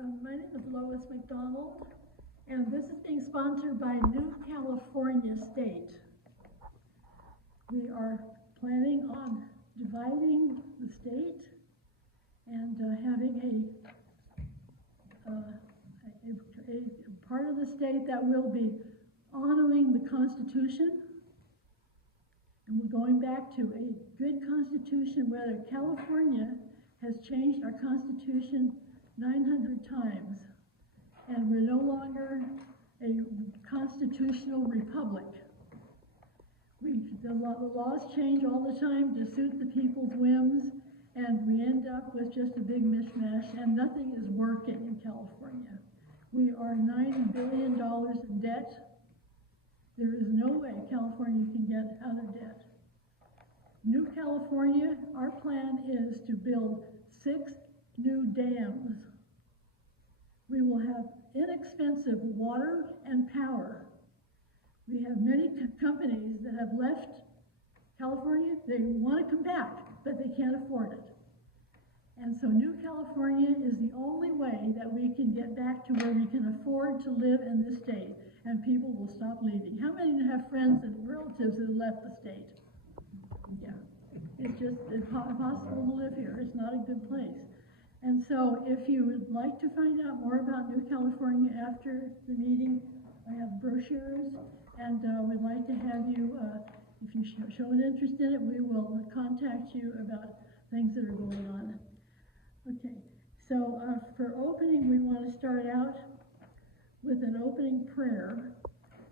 My name is Lois McDonald, and this is being sponsored by New California State. We are planning on dividing the state and having a part of the state that will be honoring the Constitution. And we're going back to a good Constitution, where California has changed our Constitution 900 times. And we're no longer a constitutional republic. The laws change all the time to suit the people's whims, and we end up with just a big mishmash, and nothing is working in California. We are $9 billion in debt. There is no way California can get out of debt. New California, our plan is to build 6 new dams. We will have inexpensive water and power. We have many companies that have left California. They want to come back, but they can't afford it. And so New California is the only way that we can get back to where we can afford to live in this state, and people will stop leaving. How many have friends and relatives that have left the state? Yeah, it's just impossible to live here. It's not a good place. And so if you would like to find out more about New California after the meeting, I have brochures, and we'd like to have you, if you show an interest in it, we will contact you about things that are going on. Okay, so for opening, we want to start out with an opening prayer.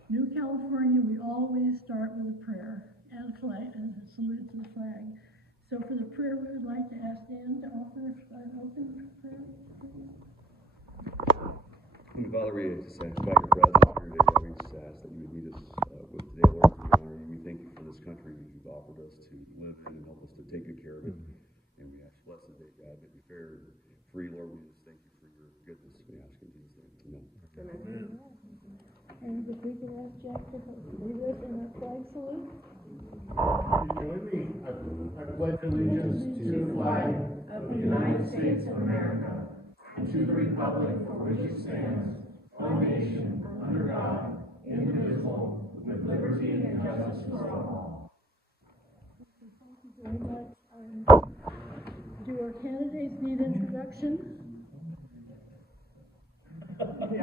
New California, we always start with a prayer and a flag, and a salute to the flag. So for the prayer, we would like to ask Dan to offer an opening prayer. Father, we just ask by your presence here today, Lord, we just ask that you would meet us with today, Lord, we honor you. We thank you for this country that you've offered us to live in and help us to take good care of it. And we ask, bless the day, God, that be fair and free, Lord. We just thank you for your goodness. We ask in Jesus' name. Amen. And if we could ask Jack to lead us in our flag salute. Join me. I pledge allegiance to the flag of the United States of America and to the republic for which it stands, one nation, under God, indivisible, with liberty and justice for all. Thank you very much. Do our candidates need introduction? Okay,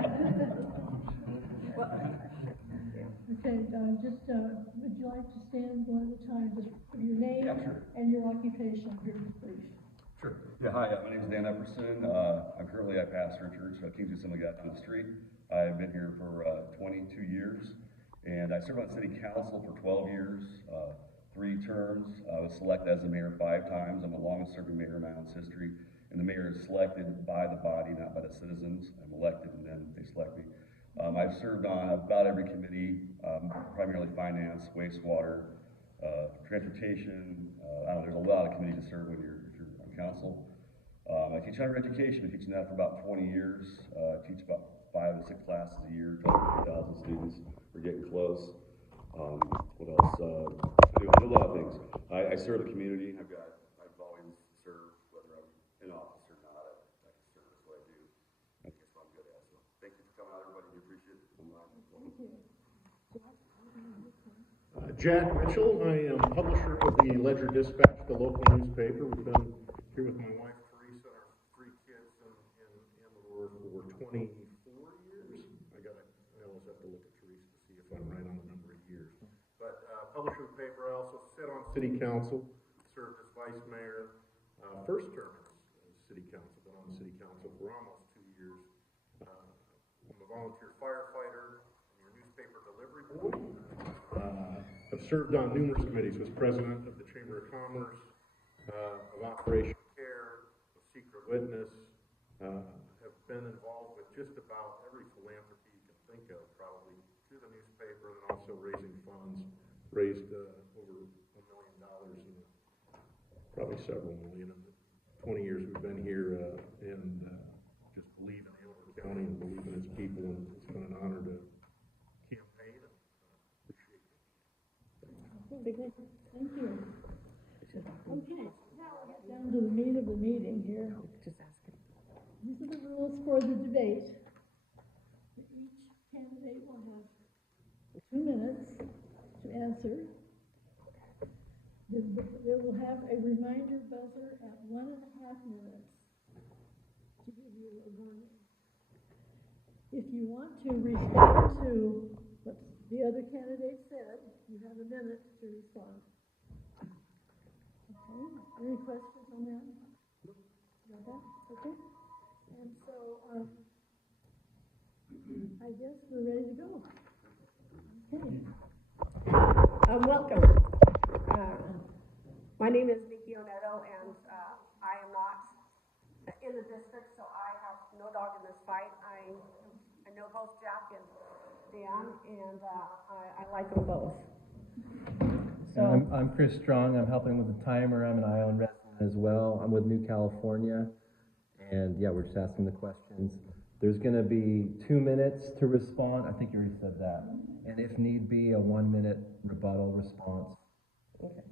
would you like to stand one at a time? Just your name and your occupation, very brief. Sure. Yeah, hi, my name is Dan Epperson. I'm currently at pastor church, King's Assembly down the street. I've been here for 22 years, and I served on city council for 12 years, 3 terms. I was selected as the mayor 5 times. I'm the longest serving mayor in Island's history, and the mayor is selected by the body, not by the citizens. I'm elected, and then they select me. I've served on about every committee, primarily finance, wastewater, transportation. There's a lot of committees to serve when if you're on council. I teach higher education. I've been teaching that for about 20 years. I teach about 5 to 6 classes a year, 2,000 students. We're getting close. What else? I do a lot of things. I serve the community. I've always served, whether I'm in office or not. I can serve. That's what I do. That's what I'm good at. So thank you for coming out, everybody. We appreciate it. Thank you. Jack Mitchell. I am publisher of the Ledger Dispatch, the local newspaper. We've been here with my wife Teresa and our 3 kids in Amador for 24 years. I always have to look at Teresa to see if I'm right on the number of years. But publisher of the paper. I also sit on city council, served as vice mayor, first term as city council. Been on the city council for almost 2 years. I'm a volunteer firefighter. I'm your newspaper delivery boy. I've served on numerous committees. Was president of the Chamber of Commerce, of Operation Care, of Secret Witness. Have been involved with just about every philanthropy you can think of, probably through the newspaper, and also raising funds. Raised over $1 million and probably several million in the 20 years we've been here, and just believe in Amador County and believe in its people, and it's been an honor to campaign, and appreciate it. Thank you. Okay, now we'll get down to the meat of the meeting here. These are the rules rules for the debate. Each candidate will have 2 minutes to answer. They will have a reminder buzzer at 1.5 minutes to give you a warning. If you want to respond to what the other candidate said, you have a minute to respond. Okay, any questions on that? Got that? Okay. And so, I guess we're ready to go. Okay. Welcome. My name is Nikki Oneto, and I am not in the district, so I have no dog in this fight. I know both Jack and Dan, and I like them both. So I'm Chris Strong. I'm helping with the timer. I'm an Iowan resident as well. I'm with New California, and yeah, we're just asking the questions. There's going to be 2 minutes to respond. I think you already said that. And if need be, a 1-minute rebuttal response. okay.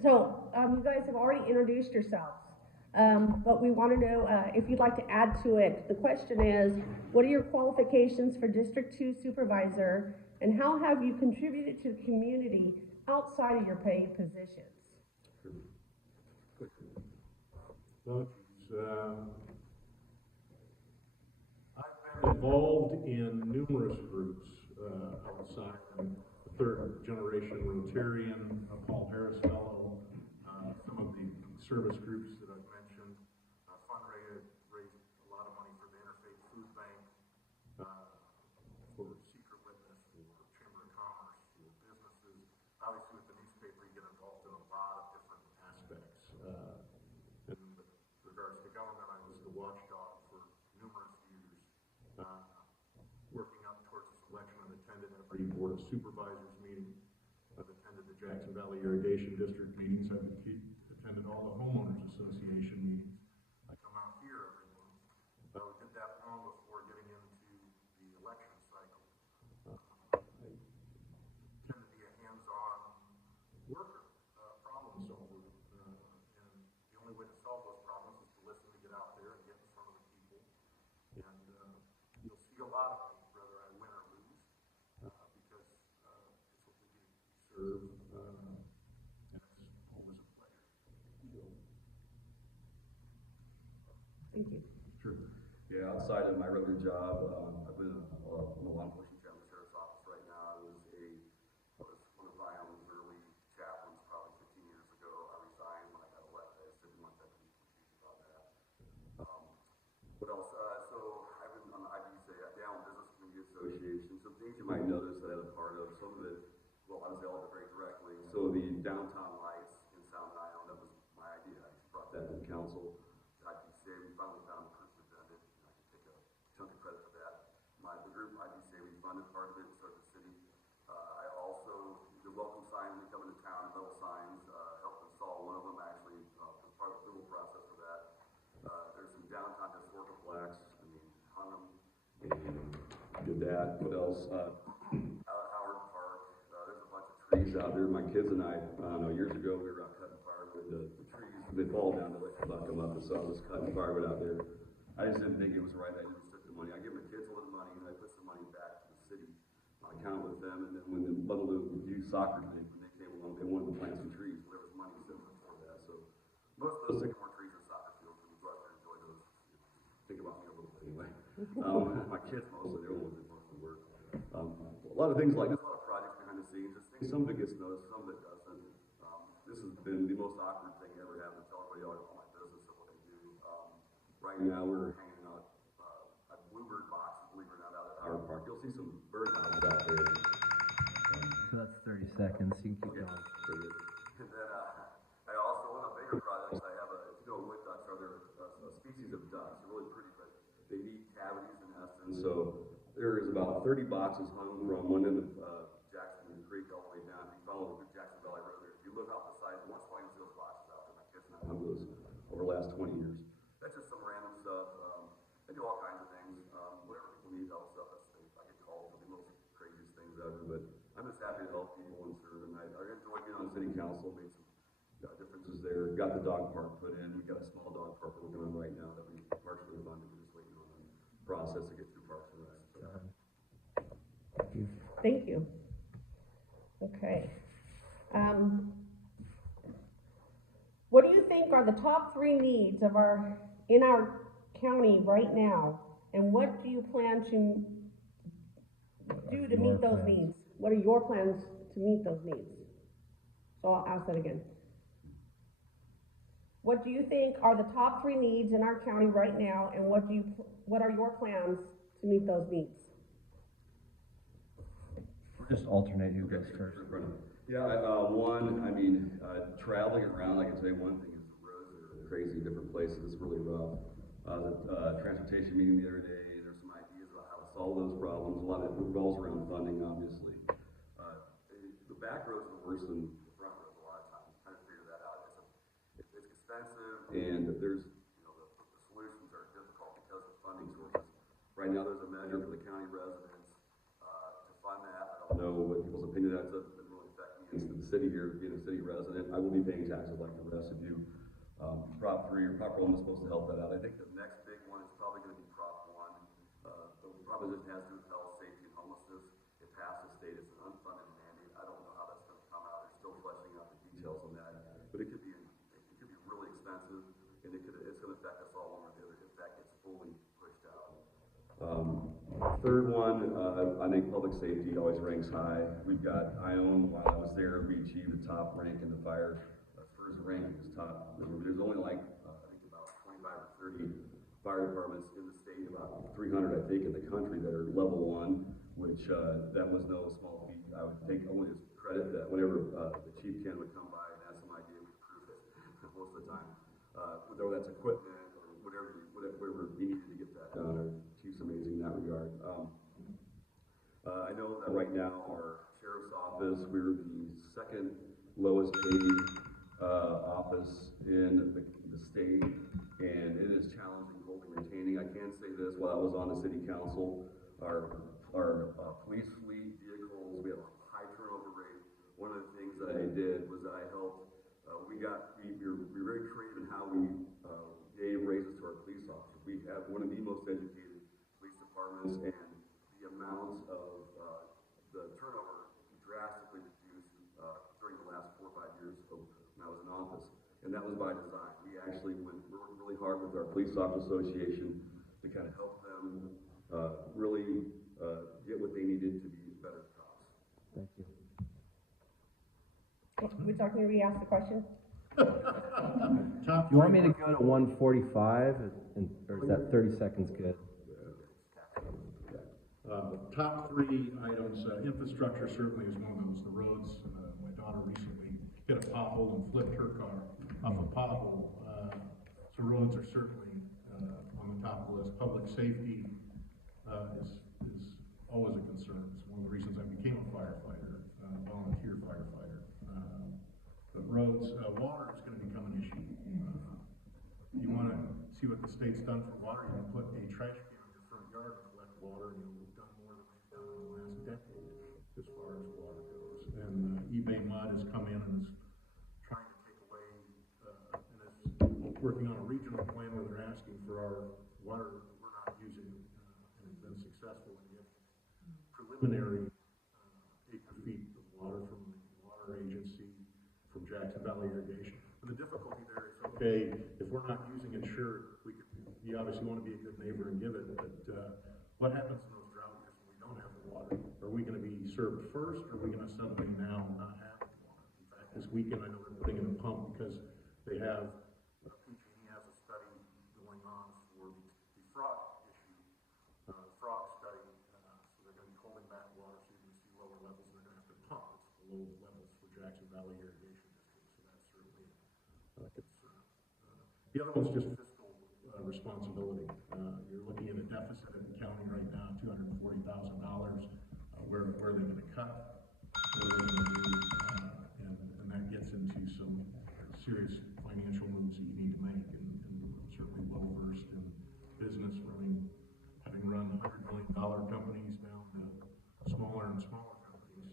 So you guys have already introduced yourselves, but we want to know if you'd like to add to it. The question is, what are your qualifications for District 2 Supervisor, and how have you contributed to the community outside of your paid positions? I've been involved in numerous groups outside. I'm a third-generation Rotarian, a Paul Harris Fellow, some of the service groups that I've mentioned, fundraised a lot of money for the Interfaith Food Bank, for Secret Witness, for Chamber of Commerce, for businesses. Obviously, with the newspaper, you get involved in a lot of different aspects. In regards to government, I was the watchdog for numerous years, working up towards this election. I've attended every Board of Supervisors meeting. I've attended the Jackson Valley Irrigation District meetings. I've attended all the Homeowners Association meetings. I come out here every month. We did that long before getting into the election cycle. I tend to be a hands-on worker, problem solver, and the only way to solve those problems is to listen, to get out there and get in front of the people. And you'll see a lot of me, whether I win or lose, because it's what we do. We serve, and it's always a pleasure. Thank you. Sure. Yeah, outside of my regular job, I've been in a law enforcement county sheriff's office right now. I was one of Iowa's early chaplains probably 15 years ago. I resigned when I got elected. I just didn't want that to be confused about that. What else? So I've been on the IBC, the Iowa Business Community Association. Some things you might notice that I was a part of. Some of it, well, obviously all of it very directly. So the downtown lights in Sound Iowa, that was my idea. I just brought that to the council. IBC, we finally found the person who done it, and I can take a chunk of credit for that. The group IBC, we funded part of it, started the city. I also, the welcome sign when you come into town, metal signs, helped install one of them actually, was part of the approval process for that. There's some downtown historical plaques, hung them, and did that. What else? Howard Park, there's a bunch of trees out there. My kids and I don't know, years ago, we were out cutting firewood. The trees, they fall down, they buck them up, and so I was cutting firewood out there. I just didn't think it was right. I just took the money. I give my kids a little money, and I put some money back to the city on account with them. And then when the Butterloo youth soccer thing, when they came along, they wanted to plant some trees. Well, there was money set for that. So most of those sycamore trees are soccer fields, and we go out there and enjoy those. Think about me a little bit anyway. My kids mostly, they're the ones that mostly work. A lot of things like this, a lot of projects behind the scenes. Just things, some of it gets noticed, some of it doesn't. This has been the most awkward thing ever having to tell everybody all my business of what I do. Right now we're hanging out bluebird boxes, believe it or not, out at Howard Park. You'll see some birdhouses out there. So that's 30 seconds. You can keep going. And then I also, one of the bigger projects I have, wood ducks are a species of ducks. They're really pretty, but they need cavities and nests. And so there is about 30 boxes hung from one end of Jackson Creek all the way down. If you follow the Jackson Valley Road there, if you look off the side, once in a while you see those boxes out there. My kids and I hung those over the last 20 years. That's just some random stuff. I do all kinds of things. Whatever people need help stuff, I get called for the most craziest things ever. But I'm just happy to help people and serve. And I enjoy being on the city council. Made some differences there. Got the dog park put in. We got a small dog park process to get through Parks and Rec. So. Thank you. Okay. What do you think are the top 3 needs in our county right now? And what do you plan to do to meet those needs? What are your plans to meet those needs? So I'll ask that again. What do you think are the top 3 needs in our county right now, and what are your plans to meet those needs? We'll just alternate who goes first. Yeah, traveling around, I can tell you one thing is the roads are crazy, different places, it's really rough. The transportation meeting the other day, there's some ideas about how to solve those problems. A lot of it revolves around funding, obviously. The back roads are worse than the front roads a lot of times. Trying to figure that out. It's expensive, and there's, the solutions are difficult because of funding sources. Right now, there's a measure for the county residents to fund that. I don't know what people's opinion of that doesn't really affect me as the city here, being a city resident. I will be paying taxes like the rest of you. Prop 3 or Prop 1 is supposed to help that out. I think the next big one is probably going to be Prop 1. The proposition has to do with health, safety, and homelessness. It passed the state. It's an unfunded mandate. I don't know how that's going to come out. They're still fleshing out the details on that. But it could be really expensive, and it's going to affect us all one or the other if that gets fully pushed out. Third one, I think public safety always ranks high. We've got Ione. While I was there, we achieved the top rank in the fire. The ranking is top. There's only I think about 25 or 30 fire departments in the state, about 300 I think in the country that are level 1, which that was no small feat. I would only just credit that whenever the chief Ken would come by and have some idea, we'd approve it most of the time. Whether that's equipment or whatever we needed to get that done. Our chief's amazing in that regard. I know that right now our sheriff's office, we're the second lowest paid office in the state, and it is challenging holding retaining. I can say this, while I was on the city council, our police fleet vehicles, we have a high turnover rate. One of the things that I did was that I helped, we were very creative in how we gave raises to our police officers. We have one of the most educated police departments, and the amount of the turnover drastically reduced during the last 4 or 5 years when I was in office, and that was by design. We actually worked really hard with our Police Officers Association to kind of help them really get what they needed to be better cops. Thank you. Would Dr. Lee ask the question? You want me to go to 145, or is that 30 seconds good? Top 3 items, infrastructure certainly is one of those. The roads, my daughter recently hit a pothole and flipped her car off a pothole. So roads are certainly on the top of the list. Public safety is always a concern. It's one of the reasons I became a firefighter, volunteer firefighter. But roads, water is going to become an issue. You want to see what the state's done for water, you can put a trash can in your front yard and collect water, and you've done more than we've done in the last decade as far as water goes. And eBay Mud has come in and is trying to take away, and is working on a regional plan where they're asking for our water that we're not using, and has been successful in getting preliminary acre feet of water from the water agency, from Jackson Valley Irrigation. And the difficulty there is, okay, if we're not using it, sure, you obviously want to be a good neighbor and give it, but what happens in those drought years when we don't have the water? Are we going to be served first, or are we going to suddenly now not have the water? In fact, this weekend I know they're putting in a pump because they have, PG&E has a study going on for the frog issue, frog study, so they're going to be holding back water so you're going to see lower levels, and they're going to have to pump. It's the low levels for Jackson Valley Irrigation District, so that's certainly a concern. The other one's just fiscal responsibility. You're looking at a deficit in the county right now, $240,000. Where are they going to cut? What are they going to do? And that gets into some serious financial moves that you need to make, and certainly well versed in business, having run $100 million companies down to smaller and smaller companies.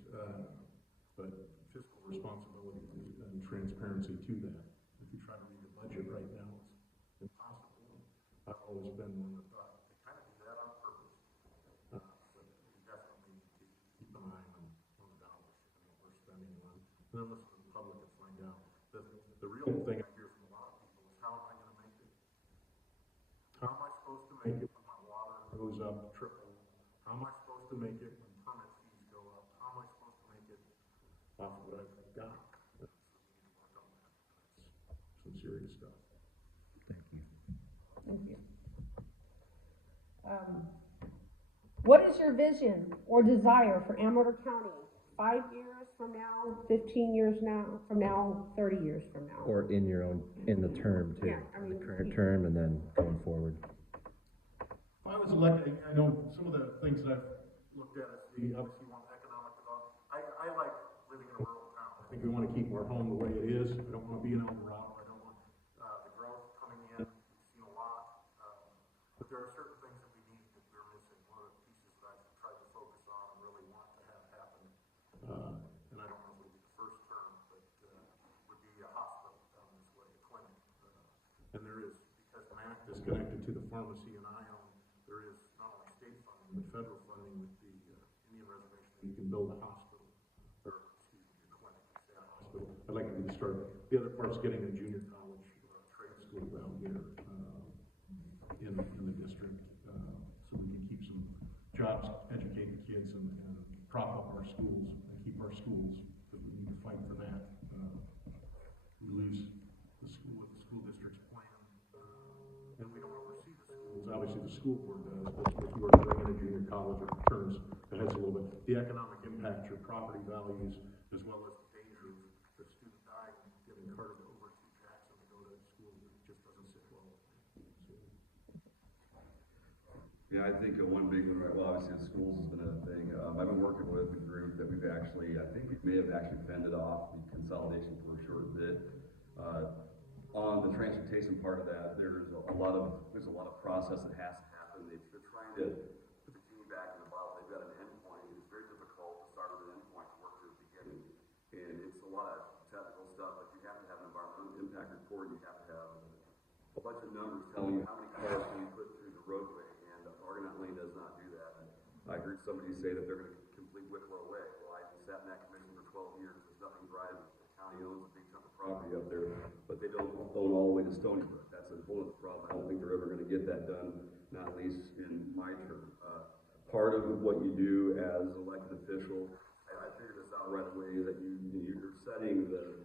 But fiscal responsibility and transparency to that. If you try to read the budget right now, it's impossible. I've always been one that thought they kind of do that on real thing I hear from a lot of people is, how am I gonna make it? How am I supposed to make it when my water goes up triple? How am I supposed to make it when permit fees go up? How am I supposed to make it off what I've got? So we need to work on that. That's some serious stuff. Thank you. Thank you. What is your vision or desire for Amador County 5 years from now, 15 years from now, 30 years from now? Or in the term too. Yeah, I mean, the current term and then going forward. If I was elected, I know some of the things that I've looked at is the, obviously, want economic development. I like living in a rural town. I think we want to keep our home the way it is. I don't want to be in Eldorado. I don't want the growth coming in. We've seen a lot. But there are certain things that we need that we're missing. One of the pieces that I've tried to focus on and really want to have happen, and I don't know if it'll be the first term, but would be a hospital down this way, a clinic. And there is, because MAC is connected to the pharmacy and ION, there is not only state funding, but federal funding with the Indian reservation. You can build a hospital, or excuse me, a clinic, say a hospital. I'd like to get started. The other part's getting a junior college trade school down here in the district, so we can keep some jobs, educate the kids, and prop up our schools and keep our schools, because we need to fight for that. We lose the school with the school district's plan, and we don't oversee the schools. Obviously, the school board does, but if you were to bring in a junior college, it turns the heads a little bit. The economic impact, your property values, as well as the danger of the student dying, getting carted over to Jackson to go to school, just doesn't sit well with me. Yeah, I think one big one, well, obviously the schools has been a thing. I've been working with a group that we've actually, I think we may have actually fended off the consolidation for a short bit. On the transportation part of that, there's a lot of process that has to happen. They're trying to put the genie back in the bottle. They've got an endpoint. It's very difficult to start with an endpoint to work to the beginning. And it's a lot of technical stuff, but you have to have an environmental impact report. You have to have a bunch of numbers telling you how many cars can you put through the roadway. Argonaut Lane does not do that. And I heard somebody say that they're going to complete Wicklow Way. Well, I sat in that commission for 12 years. There's nothing driving. The county owns a big chunk of property up there, but they don't own all the way to Stony Brook. That's a whole other problem. I don't think they're ever going to get that done, not least in my term. Part of what you do as an elected official, I figured this out right away, is that you're setting the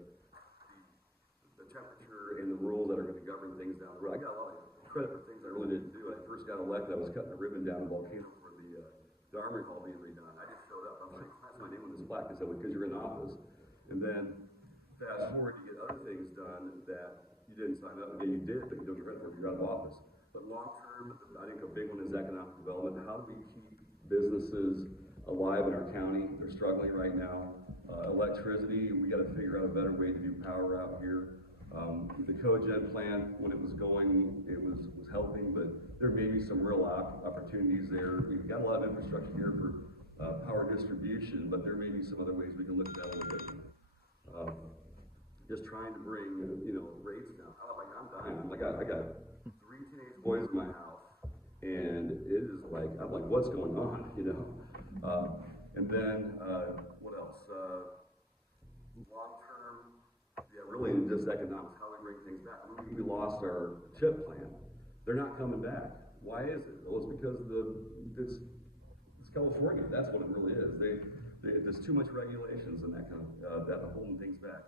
temperature and the rules that are going to govern things down the road. I got a lot of credit for things I really didn't do. When I first got elected, I was cutting a ribbon down the volcano for the Armory Hall being redone. I just showed up. I'm like, that's my name on this plaque. They said, well, because you're in office. And then fast forward to get other things done that you didn't sign up. Again, you did, but you don't get credit for it. You're out of office. But long term, I think a big one is economic development. How do we keep businesses alive in our county? They're struggling right now. Electricity, we got to figure out a better way to do power out here. The cogen plant, when it was going, it was helping, but there may be some real opportunities there. We've got a lot of infrastructure here for power distribution, but there may be some other ways we can look at that a little bit. Just trying to bring, rates down. I'm dying. I got 3 teenage boys in my house, and it is like, I'm like, what's going on, And then, what else? Long-term, really just economics, how we bring things back. We lost our chip plant. They're not coming back. Why is it? Well, it's because it's California. That's what it really is. There's too much regulations and that kind of, that holding things back.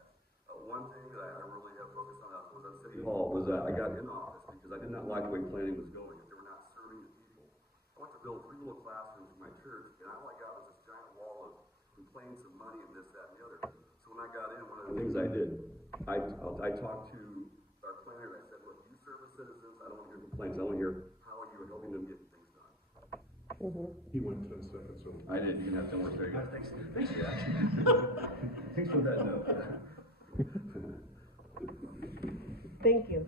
One thing that I really have focused on was at City Hall was I got in office because I did not like the way planning was going. If they were not serving the people. I went to build 3 little classrooms for my church, and all I got was this giant wall of complaints and money and this, that, and the other. So when I got in, one of the things I did, I talked to our planner and I said, look, you serve the citizens, I don't want to hear complaints, I want to hear how you are helping them get things done. He went 10 seconds, so. I did, you can have 10 more seconds. Thanks, Jack. Thanks for that note. Thank you.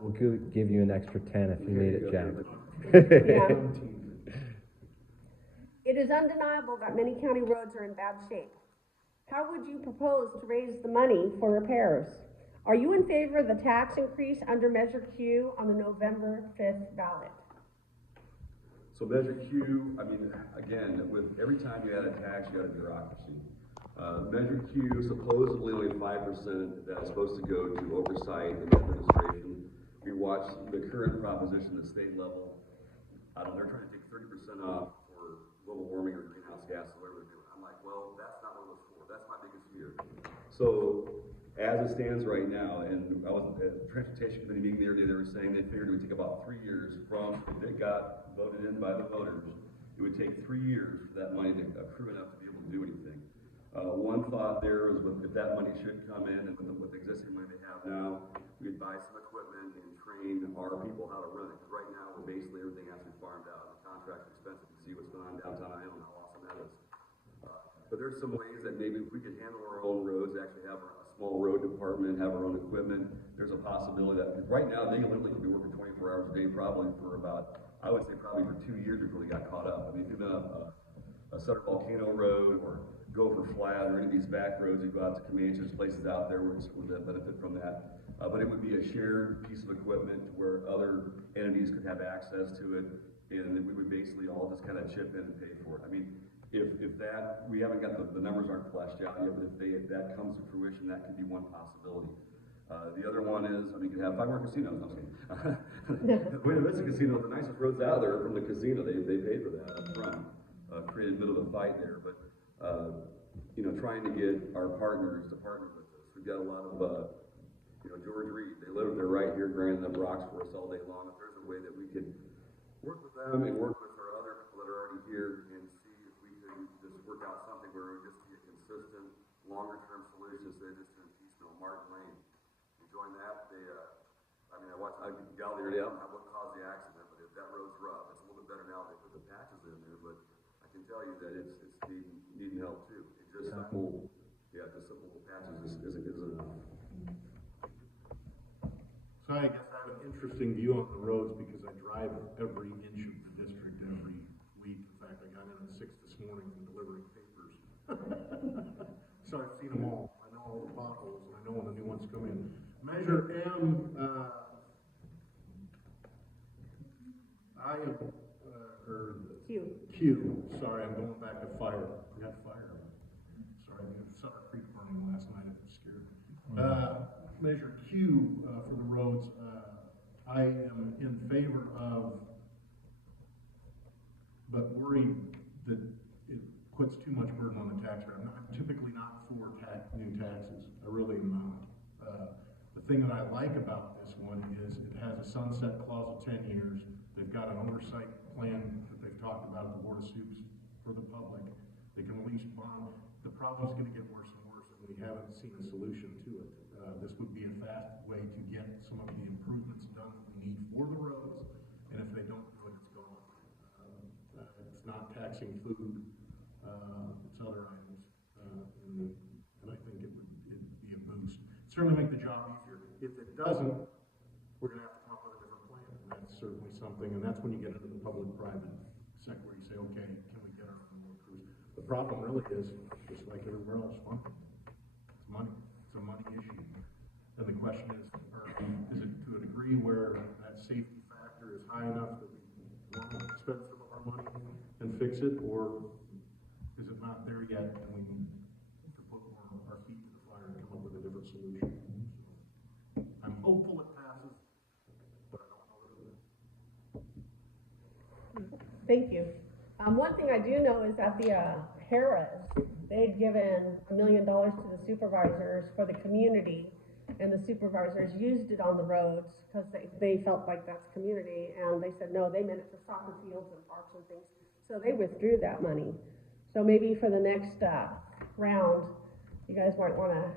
We'll give you an extra 10 if you need it, Jack. Yeah. It is undeniable that many county roads are in bad shape. How would you propose to raise the money for repairs? Are you in favor of the tax increase under Measure Q on the November 5th ballot? So Measure Q, again, with every time you add a tax, you add a bureaucracy. Measure Q, supposedly only 5% that's supposed to go to oversight and administration. We watched the current proposition at the state level. I don't know, they're trying to take 30% off for global warming or greenhouse gas, or whatever they're doing. I'm like, well, that's not what it was for. That's my biggest fear. So, as it stands right now, and I was at the Transportation Committee meeting the other day, they were saying they figured it would take about 3 years from if it got voted in by the voters. It would take 3 years for that money to accrue enough to be able to do anything. One thought there is if that money should come in, and with the existing money they have now, we could buy some equipment and train our people how to run it. Because right now, we're basically everything has to be farmed out. The contract's expensive. You see what's going on downtown Island, how awesome that is. But there's some ways that maybe if we could handle our own roads, actually have a small road department, have our own equipment. There's a possibility that, because right now, they literally could be working 24 hours a day, probably for about, I would say probably for 2 years before they got caught up. I mean, if you've been a Sutter Volcano Road or Gopher Flat or any of these back roads, you go out to Comanche, there's places out there where would benefit from that. But it would be a shared piece of equipment where other entities could have access to it, and then we would basically all just kind of chip in and pay for it. I mean, if that, we haven't got the numbers aren't fleshed out yet, but if that comes to fruition, that could be one possibility. The other one is, I mean, you could have 5 more casinos. No, I'm kidding. Wait, it's a casino. The nicest roads out there are from the casino. They paid for that up front, created middle of the fight there. But you know, trying to get our partners to partner with us. We've got a lot of, you know, George Reed. They're right here grinding up rocks for us all day long. If there's a way that we could work with them and work with our other people that are already here and see if we can just work out something where it would just be a consistent, longer-term solution instead of just doing piecemeal. Martin Lane, you join that? I mean, I watched a gal the other day. I don't know what caused the accident, but if that road's rough, it's a little bit better now. They put the patches in there, but I can tell you that it's needing help too. It's just simple, the simple patches isn't enough. So I guess I have an interesting view on the roads because I drive every inch of the district every week. In fact, I got in at 6 this morning from delivering papers. So I've seen them all. I know all the potholes, and I know when the new ones come in. Measure M, Q. Sorry, I'm going back to fire. We got fire. Sorry, we had Sutter Creek burning last night. It scared me. Measure Q for the roads. I am in favor of, but worried that it puts too much burden on the taxpayer. I'm typically not for new taxes. I really am not. The thing that I like about this one is it has a sunset clause of 10 years. They've got an oversight plan that they've talked about at the Board of Supes for the public. They can release bond. The problem's going to get worse and worse, and we haven't seen a solution to it. This would be a fast way to get some of the improvements done that we need for the roads, and if they don't do it, it's gone. It's not taxing food, it's other items, and I think it'd be a boost. Certainly make the job easier. If it doesn't, we're going to have to come up with a different plan, and that's certainly something, and that's when you get into the public-private sector where you say, okay, can we get our own crews? The problem really is, just like everywhere else, funding. It's money. It's a money issue. And the question is it to a degree where that safety factor is high enough that we want to spend some of our money and fix it, or is it not there yet and we need to put more of our feet to the fire and come up with a different solution? So I'm hopeful it passes, but I don't know that it will. Thank you. One thing I do know is that the Harris, they'd given $1 million to the supervisors for the community, and the supervisors used it on the roads because they felt like that's community, and they said no, they meant it for soccer fields and parks and things, so they withdrew that money. So maybe for the next round, you guys might want to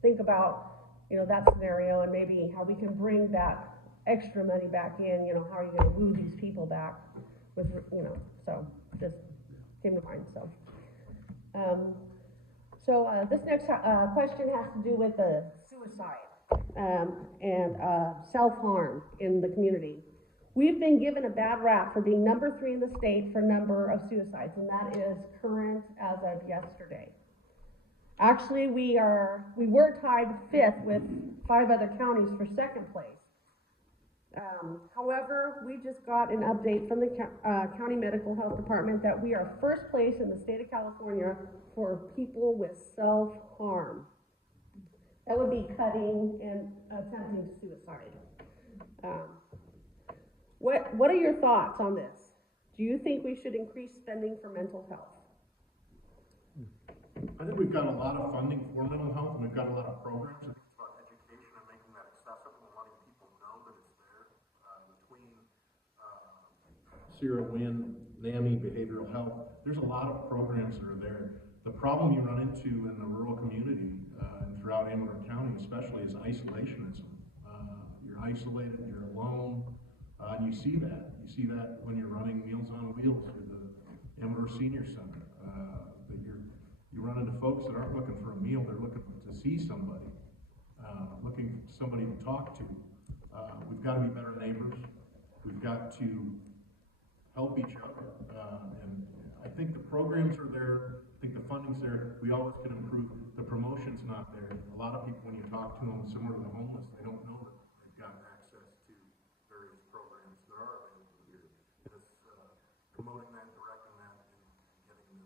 think about, you know, that scenario and maybe how we can bring that extra money back in. You know, how are you going to woo these people back with, you know, so just came to mind. So this next question has to do with suicide and self-harm in the community. We've been given a bad rap for being number 3 in the state for number of suicides, and that is current as of yesterday. Actually, we were tied 5th with 5 other counties for 2nd place. However, we just got an update from the county medical health department that we are first place in the state of California for people with self-harm. That would be cutting and attempting suicide. What are your thoughts on this? Do you think we should increase spending for mental health? I think we've got a lot of funding for mental health, and we've got a lot of programs. I think it's about education and making that accessible and letting people know that it's there. Between Sierra Wynn, NAMI, behavioral health, there's a lot of programs that are there. The problem you run into in the rural community and throughout Amador County especially is isolationism. You're isolated, you're alone, and you see that. You see that when you're running Meals on Wheels through the Amador Senior Center. That you run into folks that aren't looking for a meal, they're looking to see somebody, looking for somebody to talk to. We've got to be better neighbors. We've got to help each other. And I think the programs are there. I think the funding's there. We always can improve. The promotion's not there. A lot of people, when you talk to them, similar to the homeless, they don't know that they've got access to various programs that are available here. It's promoting that, directing that, and getting them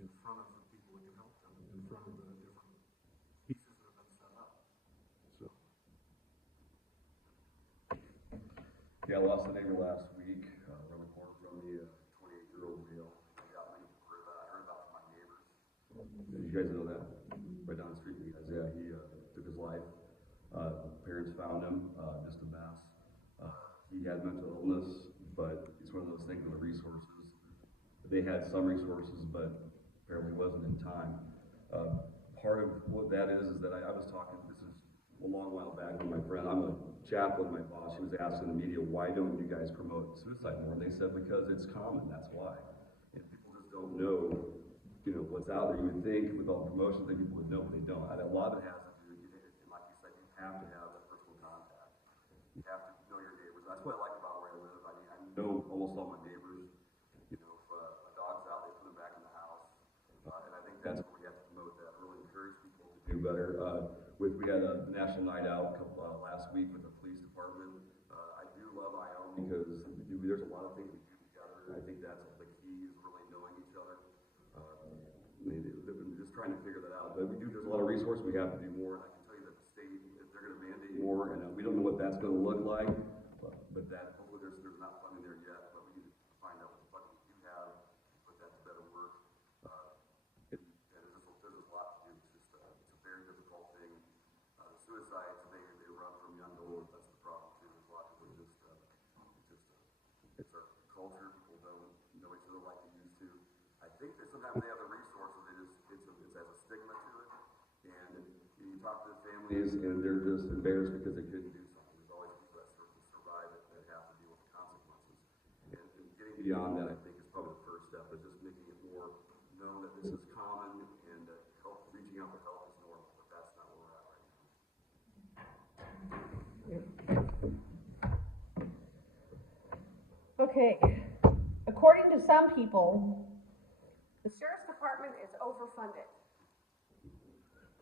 in front of the people that can help them, in front of the different pieces that have been set up. So. Yeah, I lost a neighbor last week, around the corner from me, 28-year-old male. I got many heard about from my neighbors. You guys know that? Right down the street from you guys. Yeah, he took his life. Parents found him, just a mess. He had mental illness, but it's one of those things with the resources. They had some resources, but apparently wasn't in time. Part of what that is that I was talking, this is a long while back with my friend, I'm a chaplain, my boss, she was asking the media, why don't you guys promote suicide more? And they said, because it's common, that's why. And people just don't know, what's out there. You would think with all the promotions that people would know, but they don't. And a lot of it has to do, and like you said, you have to have that personal contact. You have to know your neighbors. That's what I like about where I live. I mean, I know almost all my neighbors. If a dog's out, they put him back in the house. And I think that's where we have to promote that, really encourage people to do better. We had a national night out last week with the police department. I do love IOM because there's a lot of things we do together. And I think that's the key is really knowing each other. Just trying to figure that out. But there's a lot of resources we have to do more. And I can tell you that the state, if they're going to mandate more, and we don't know what that's going to look like, but that hopefully there's not funding there yet. But we need to find out what the funding we do have, put that to better work. And there's a lot to do. It's a very difficult thing. The suicides, they run from young to old. That's the problem too. There's a lot of people it's our culture. People don't know each other like they used to. I think that sometimes they have the resources. It has a stigma to it. And you talk to the families, and they're just embarrassed because they couldn't do something. There's always people that survive it that have to deal with the consequences. And getting beyond that, I think, is probably the first step. Is just making it more known that this is common and that reaching out for help is normal. But that's not where we're at right now. Okay. According to some people, the Sheriff's Department is overfunded.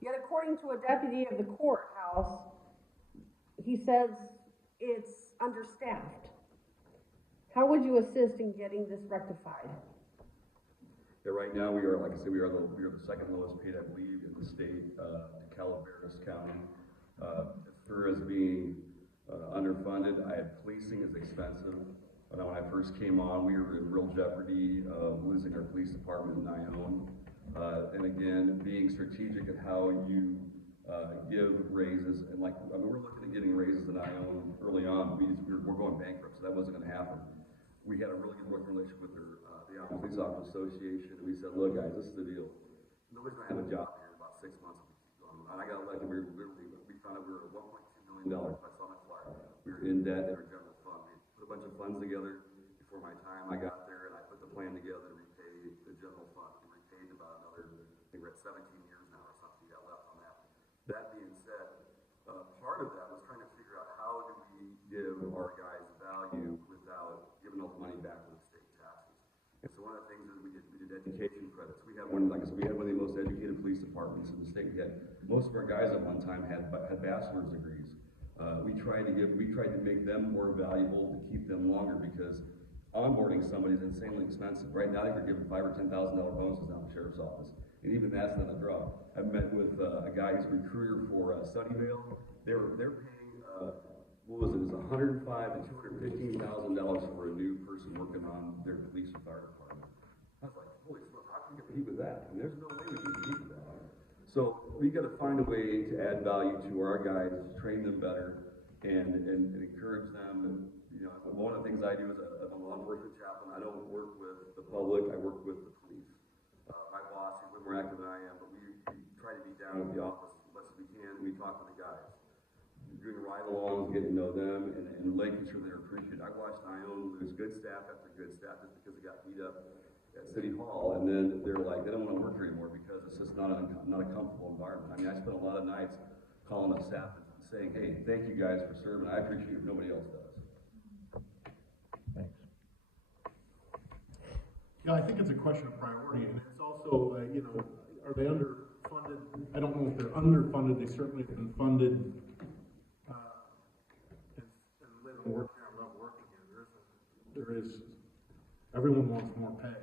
Yet according to a deputy of the courthouse, he says it's understaffed. How would you assist in getting this rectified? Yeah, right now we are, like I said, we are the second lowest paid, I believe, in the state, Calaveras County. As far as being underfunded, policing is expensive. When I first came on, we were in real jeopardy of losing our police department in Ione. And again, being strategic at how you give raises, and we're looking at getting raises in Ione early on. We're going bankrupt, so that wasn't going to happen. We had a really good working relationship with the Ione Police Officers Association, and we said, look guys, this is the deal. Nobody's going to have a job here in about 6 months if we keep going. And I got elected, we found out we were at $1.2 million, if I saw my flyer. We were in debt in our general fund. We put a bunch of funds together before my time. I got there and I put the plan together to repay the general fund. We repaid about another, I think we're at 17 years now or something we got left on that. That being said, part of that was trying to figure out how do we give our guys value without giving all the money back to the state taxes. And so one of the things is we did education credits. We had one, like I said, we had one of the most educated police departments in the state. We had most of our guys at one time had bachelor's degrees. We tried to make them more valuable to keep them longer because onboarding somebody is insanely expensive. Right now, you're giving $5,000 or $10,000 bonuses down at the sheriff's office, and even that's not a draw. I've met with a guy who's a recruiter for Sunnyvale. They're paying what was it? It was $105,000 to $215,000 for a new person working on their police and fire department. I was like, holy smokes, how can you compete with that? I mean, there's no way we can compete with that. So we got to find a way to add value to our guys, train them better, and encourage them. You know, one of the things I do as a law enforcement chaplain, I don't work with the public, I work with the police. My boss is a little more active than I am, but we try to be down at the office as much as we can, and we talk to the guys. Doing ride-alongs, getting to know them, and making sure they're appreciated. I watched Ione lose good staff after good staff just because they got beat up at City Hall, and then they're like, they don't want to work here anymore because it's just not a comfortable environment. I mean, I spent a lot of nights calling up staff and saying, hey, thank you guys for serving. I appreciate it if nobody else does. Thanks. Yeah, I think it's a question of priority, and it's also, you know, are they underfunded? I don't know if they're underfunded. They certainly have been funded. And live and work here and love working here. There is, everyone wants more pay,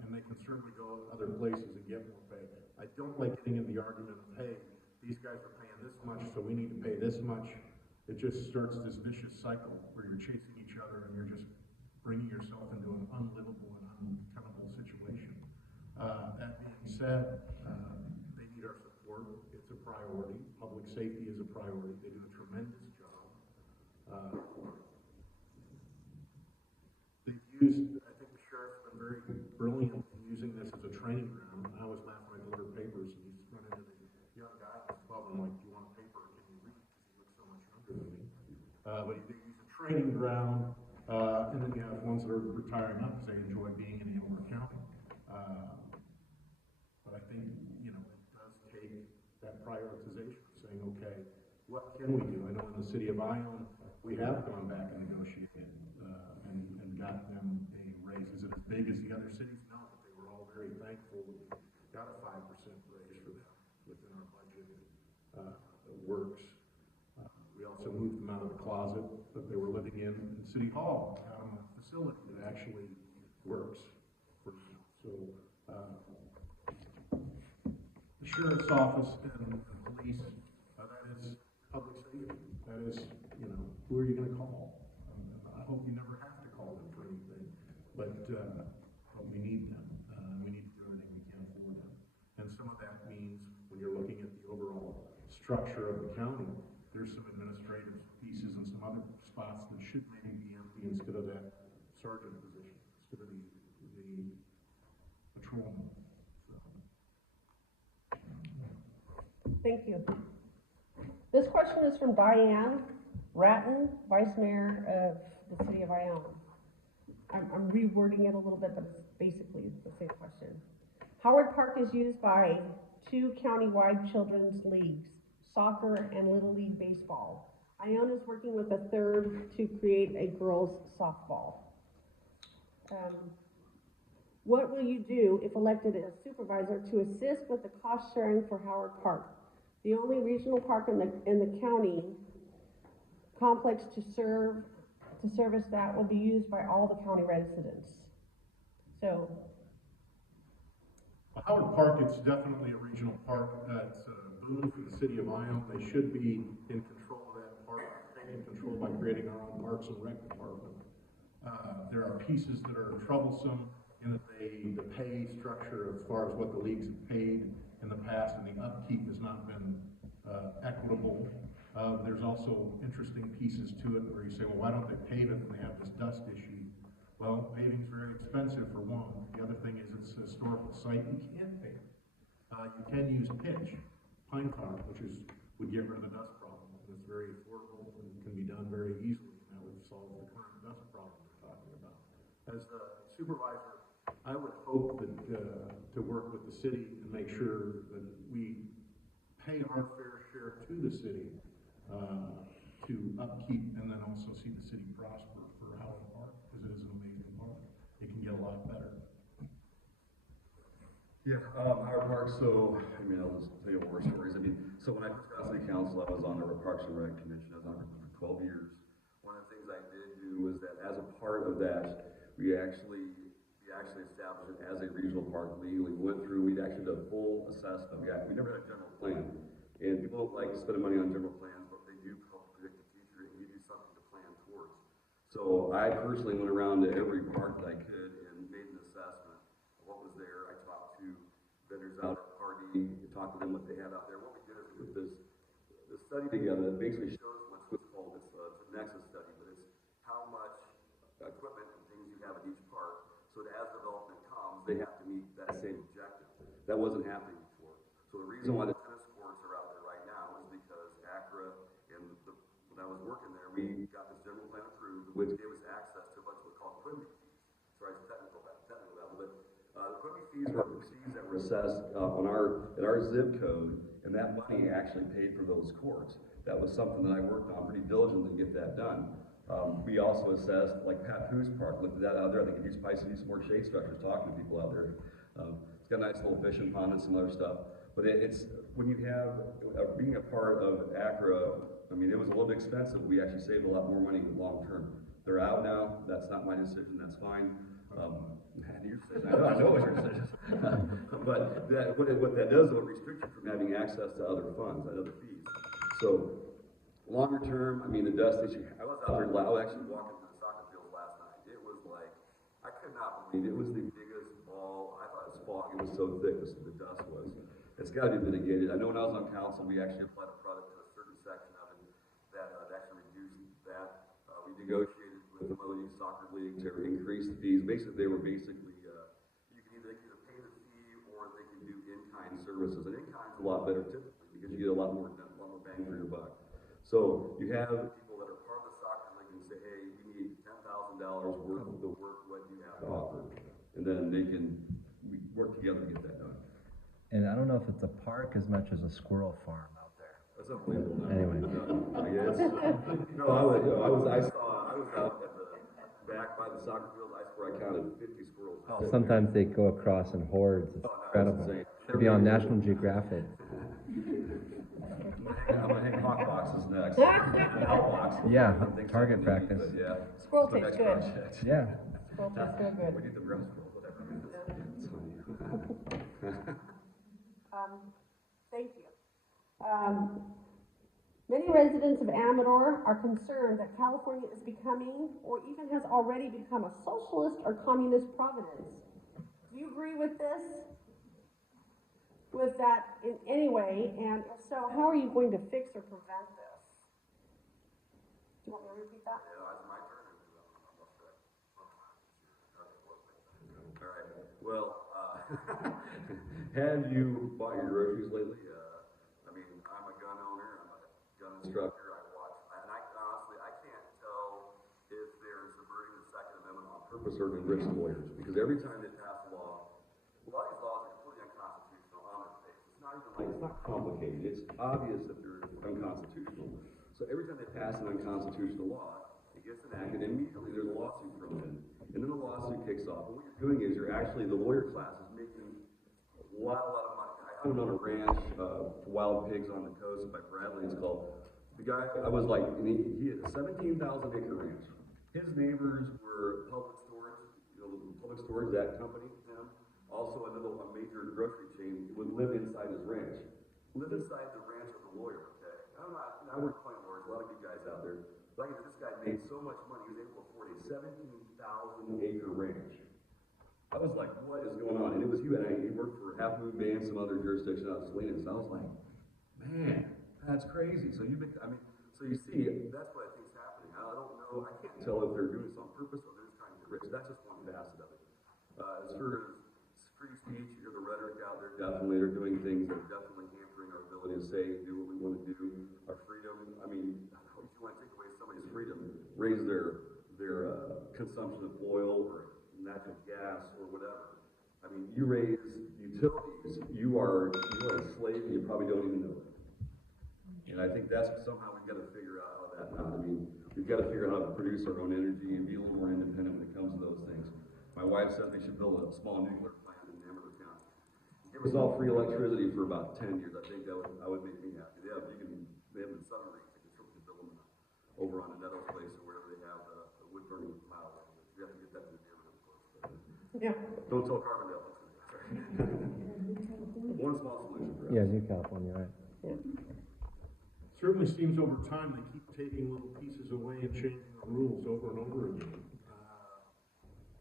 and they can certainly go other places and get more pay. I don't like getting in the argument of, hey, these guys are paying this much, so we need to pay this much. It just starts this vicious cycle where you're chasing each other and you're just bringing yourself into an unlivable and untenable situation. That being said, they need our support. It's a priority. Public safety is a priority. They do a tremendous job. They've used, I think the sheriff's been very brilliant in using this as a training ground. I always laugh when I deliver papers and you run into the young guy who's 12 and I'm like, do you want a paper or can you read? Because he looks so much younger than me. But they use a training ground, and then you have ones that are retiring up because they enjoy being in Amador County. But I think, you know, it does take that prioritization of saying, okay, what can we do? I know in the city of Ione, we have gone back and negotiated and got them a raise. Is it as big as the other cities? No, but they were all very thankful that we got a 5% raise for them within our budget. It works. We also moved them out of the closet that they were living in City Hall, got them a facility that actually works. So the sheriff's office and the police, that is public safety. That is, you know, who are you going to call? I hope you never have to call them for anything, but we need them. We need to do everything we can for them. And some of that means when you're looking at the overall structure of the county, there's some administrative pieces and some other spots that should maybe be empty instead of that sergeant position, instead of the patrolman. So. Thank you. This question is from Diane Ratton, Vice Mayor of the City of Ione. I'm rewording it a little bit, but it's basically the same question. Howard Park is used by 2 county-wide children's leagues, soccer and Little League Baseball. Ione is working with a third to create a girls' softball. What will you do if elected as supervisor to assist with the cost sharing for Howard Park? The only regional park in the county complex to service that will be used by all the county residents. So. Howard Park, it's definitely a regional park. It's a boon for the city of Ione. They should be in control of that park, taking control by creating our own Parks and Rec department. There are pieces that are troublesome in that the pay structure as far as what the leagues have paid in the past and the upkeep has not been equitable. There's also interesting pieces to it where you say, well, why don't they pave it when they have this dust issue? Well, paving is very expensive for one. The other thing is it's a historical site. You can't pave. You can use pitch, pine tar, which would get rid of the dust problem. And it's very affordable and can be done very easily. And that would solve the current dust problem we're talking about. As the supervisor, I would hope that to work with the city and make sure that we pay our fair share to the city to upkeep and then also see the city prosper for Howard Park, because it is an amazing park. It can get a lot better. Yeah, Howard Park, so, I mean, I'll just tell you war stories. I mean, so when I first got city council, I was on the Parks and Rec Commission. I was on it for 12 years. One of the things I did do was that as a part of that, we actually established it as a regional park legally. We went through, we'd actually done a full assessment. We never had a general plan. And people don't like spending money on general plans, but they do help predict the future and give you something to plan towards. So I personally went around to every park that I could and made an assessment of what was there. I talked to vendors out at Party, talked to them what they had out there. What we did is we put this study together that basically shows what's called, it's a nexus study, but it's how much equipment and things you have at each park, so that as development comes, they have to meet that same objective. That wasn't happening before. So the reason why the tennis courts are out there right now is because ACRA and when I was working there, we got this general plan approved, which gave us access to what's called equipment fees. Sorry, it's technical level, but equipment fees were fees that were assessed in our zip code, and that money actually paid for those courts. That was something that I worked on pretty diligently to get that done. We also assessed, like Pat Poo's Park, looked at that out there. I think it probably needs some more shade structures, talking to people out there. It's got a nice little fishing pond and some other stuff. But it's, when you have, being a part of ACRA, I mean, it was a little bit expensive. We actually saved a lot more money long term. They're out now. That's not my decision. That's fine. Your decision. I know it was your decision. But what that does, though, it restricts you from having access to other funds and other fees. So, longer term, I mean, the dust issue, I was out there, I was actually walking through the soccer field last night. It was like, I could not believe it was the biggest ball. I thought it was fog. It was so thick, the dust was. It's got to be mitigated. I know when I was on council, we actually applied a product to a certain section of it that actually reduced that. We negotiated with the Little League Soccer League to increase the fees. Basically, they can either pay the fee or they can do in-kind services. And in-kind is a lot better typically because you get a lot more bang for your buck. So you have people that are part of the soccer league and say, hey, we need $10,000 worth of the work what you have to offer. And then we work together to get that done. And I don't know if it's a park as much as a squirrel farm out there. That's unbelievable. Anyway. I was out at the back by the soccer field. I swear I counted 50 squirrels. Sometimes they go across in hordes. It's incredible. They'll be on National Geographic. I'm gonna hang hawk boxes next. Outbox. Yeah, target practice. Yeah. Squirrel That's tastes the good. next project. Yeah. Squirrel tastes real good. We need the ground squirrels, whatever. Thank you. Many residents of Amador are concerned that California is becoming, or even has already become, a socialist or communist province. Do you agree with this? With that in any way? And if so, how are you going to fix or prevent this? Do you want me to repeat that? Yeah, it's my turn. All right. Well, have you bought your groceries lately? I mean, I'm a gun owner. I'm a gun instructor. And honestly, I can't tell if they're subverting the Second Amendment on purpose or to enrich lawyers. Because every time they pass a law, a lot of these laws are completely unconstitutional on their face. It's not complicated. It's obvious that they're unconstitutional. So every time they pass an unconstitutional law, it gets enacted, and immediately there's a lawsuit thrown in. And then the lawsuit kicks off. And what you're doing is the lawyer class is making a lot of money. I owned on a ranch, wild pigs on the coast by Bradley. It's called. The guy, I was like, and he had a 17,000 acre ranch. His neighbors were public storage, public storage, that company, him. Also a major grocery chain would live inside his ranch. Live inside the ranch of the lawyer, okay? I work plenty of lawyers, a lot of good guys out there. Like this guy made so much money, he was able to afford a 17,000 acre ranch. I was like, what is going on? And it was he worked for Half Moon Bay and some other jurisdiction out of Salinas. I was like, man, that's crazy. So so you see, that's what I think is happening. I don't know, I can't tell if they're doing this on purpose or they're just trying to get rich. That's just one facet of it. As far as free speech, you hear the rhetoric out there, definitely they're doing things that are definitely hampering our ability to say and do what we want to do. Our freedom, I mean, if you want to take away somebody's freedom, raise their consumption of oil or natural gas or whatever. I mean, you raise utilities, you are a slave and you probably don't even know it. And I think that's somehow we've got to figure out how that, I mean, we've got to figure out how to produce our own energy and be a little more independent when it comes to those things. My wife said they should build a small nuclear plant in Amador County. give us all free electricity for about 10 years, I think that would make me happy. They have in submarines, you can build them over on another place or wherever they have the wood burning plows. We have to get that in the neighborhood, of course. But Yeah. don't tell Carbondale. One small solution for us. Yeah, New California, right? Certainly seems over time they keep taking little pieces away and changing the rules over and over again.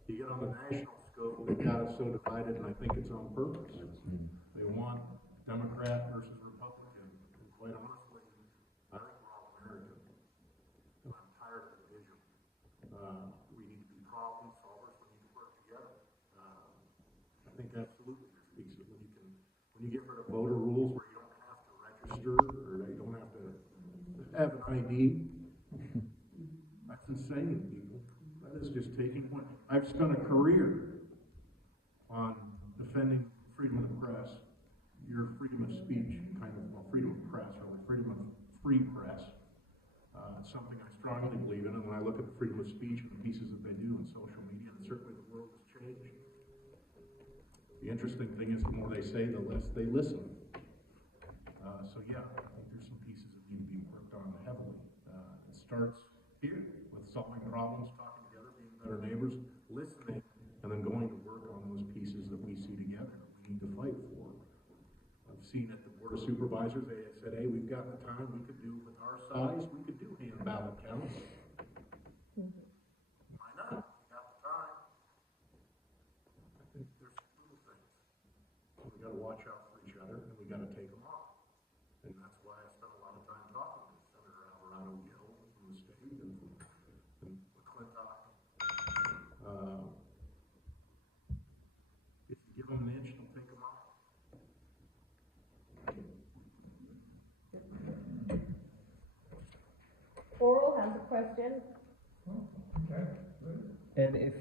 You get on the national scope, they've got us so divided, and I think it's on purpose. They want Democrat versus Republican, and quite honestly, I think we're all American, and I'm tired of the division. We need to be problem solvers, we need to work together. I think absolutely there's pieces when you get rid of voter rules where you don't have to register, or you don't have to have an ID. That's insane, people. That is just taking one. I've spent a career on defending freedom of the press, your freedom of speech, freedom of press, really, freedom of free press. It's something I strongly believe in, and when I look at the freedom of speech and the pieces that they do in social media, and certainly the world has changed. The interesting thing is the more they say, the less they listen. So yeah, I think there's some pieces that need to be worked on heavily. It starts here with solving problems, talking together, being better neighbors, listening, and then going to work on those pieces that we see together we need to fight for. I've seen at the Board of Supervisors, they said, hey, we've got the time, we could do with our size, we could do hand ballot counts. Why not? We got the time. I think there's little things. We got to watch out for each other, and we got to take them on. And that's why I spent a lot of time talking to Senator Alvarado Gill from the state and from McClintock. If you give them an inch, they'll take them off. Oral has a question. And if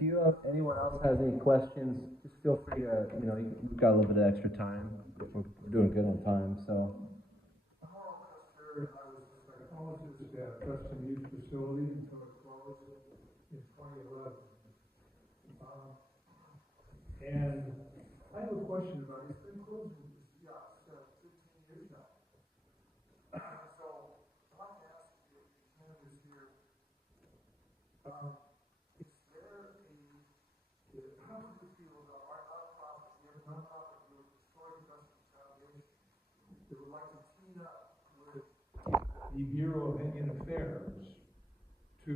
anyone else has any questions, just feel free to, we've got a little bit of extra time. We're doing good on time, so. I was a psychologist at Preston Youth Facility until it closed in 2011. And I have a question about it. It's been closed, 15 years now. So I'd like to ask you, if Ken is here, how do you feel about our nonprofit, we have a nonprofit group, the Story Preston Foundation, that would like to team up with the Bureau of Indian Affairs to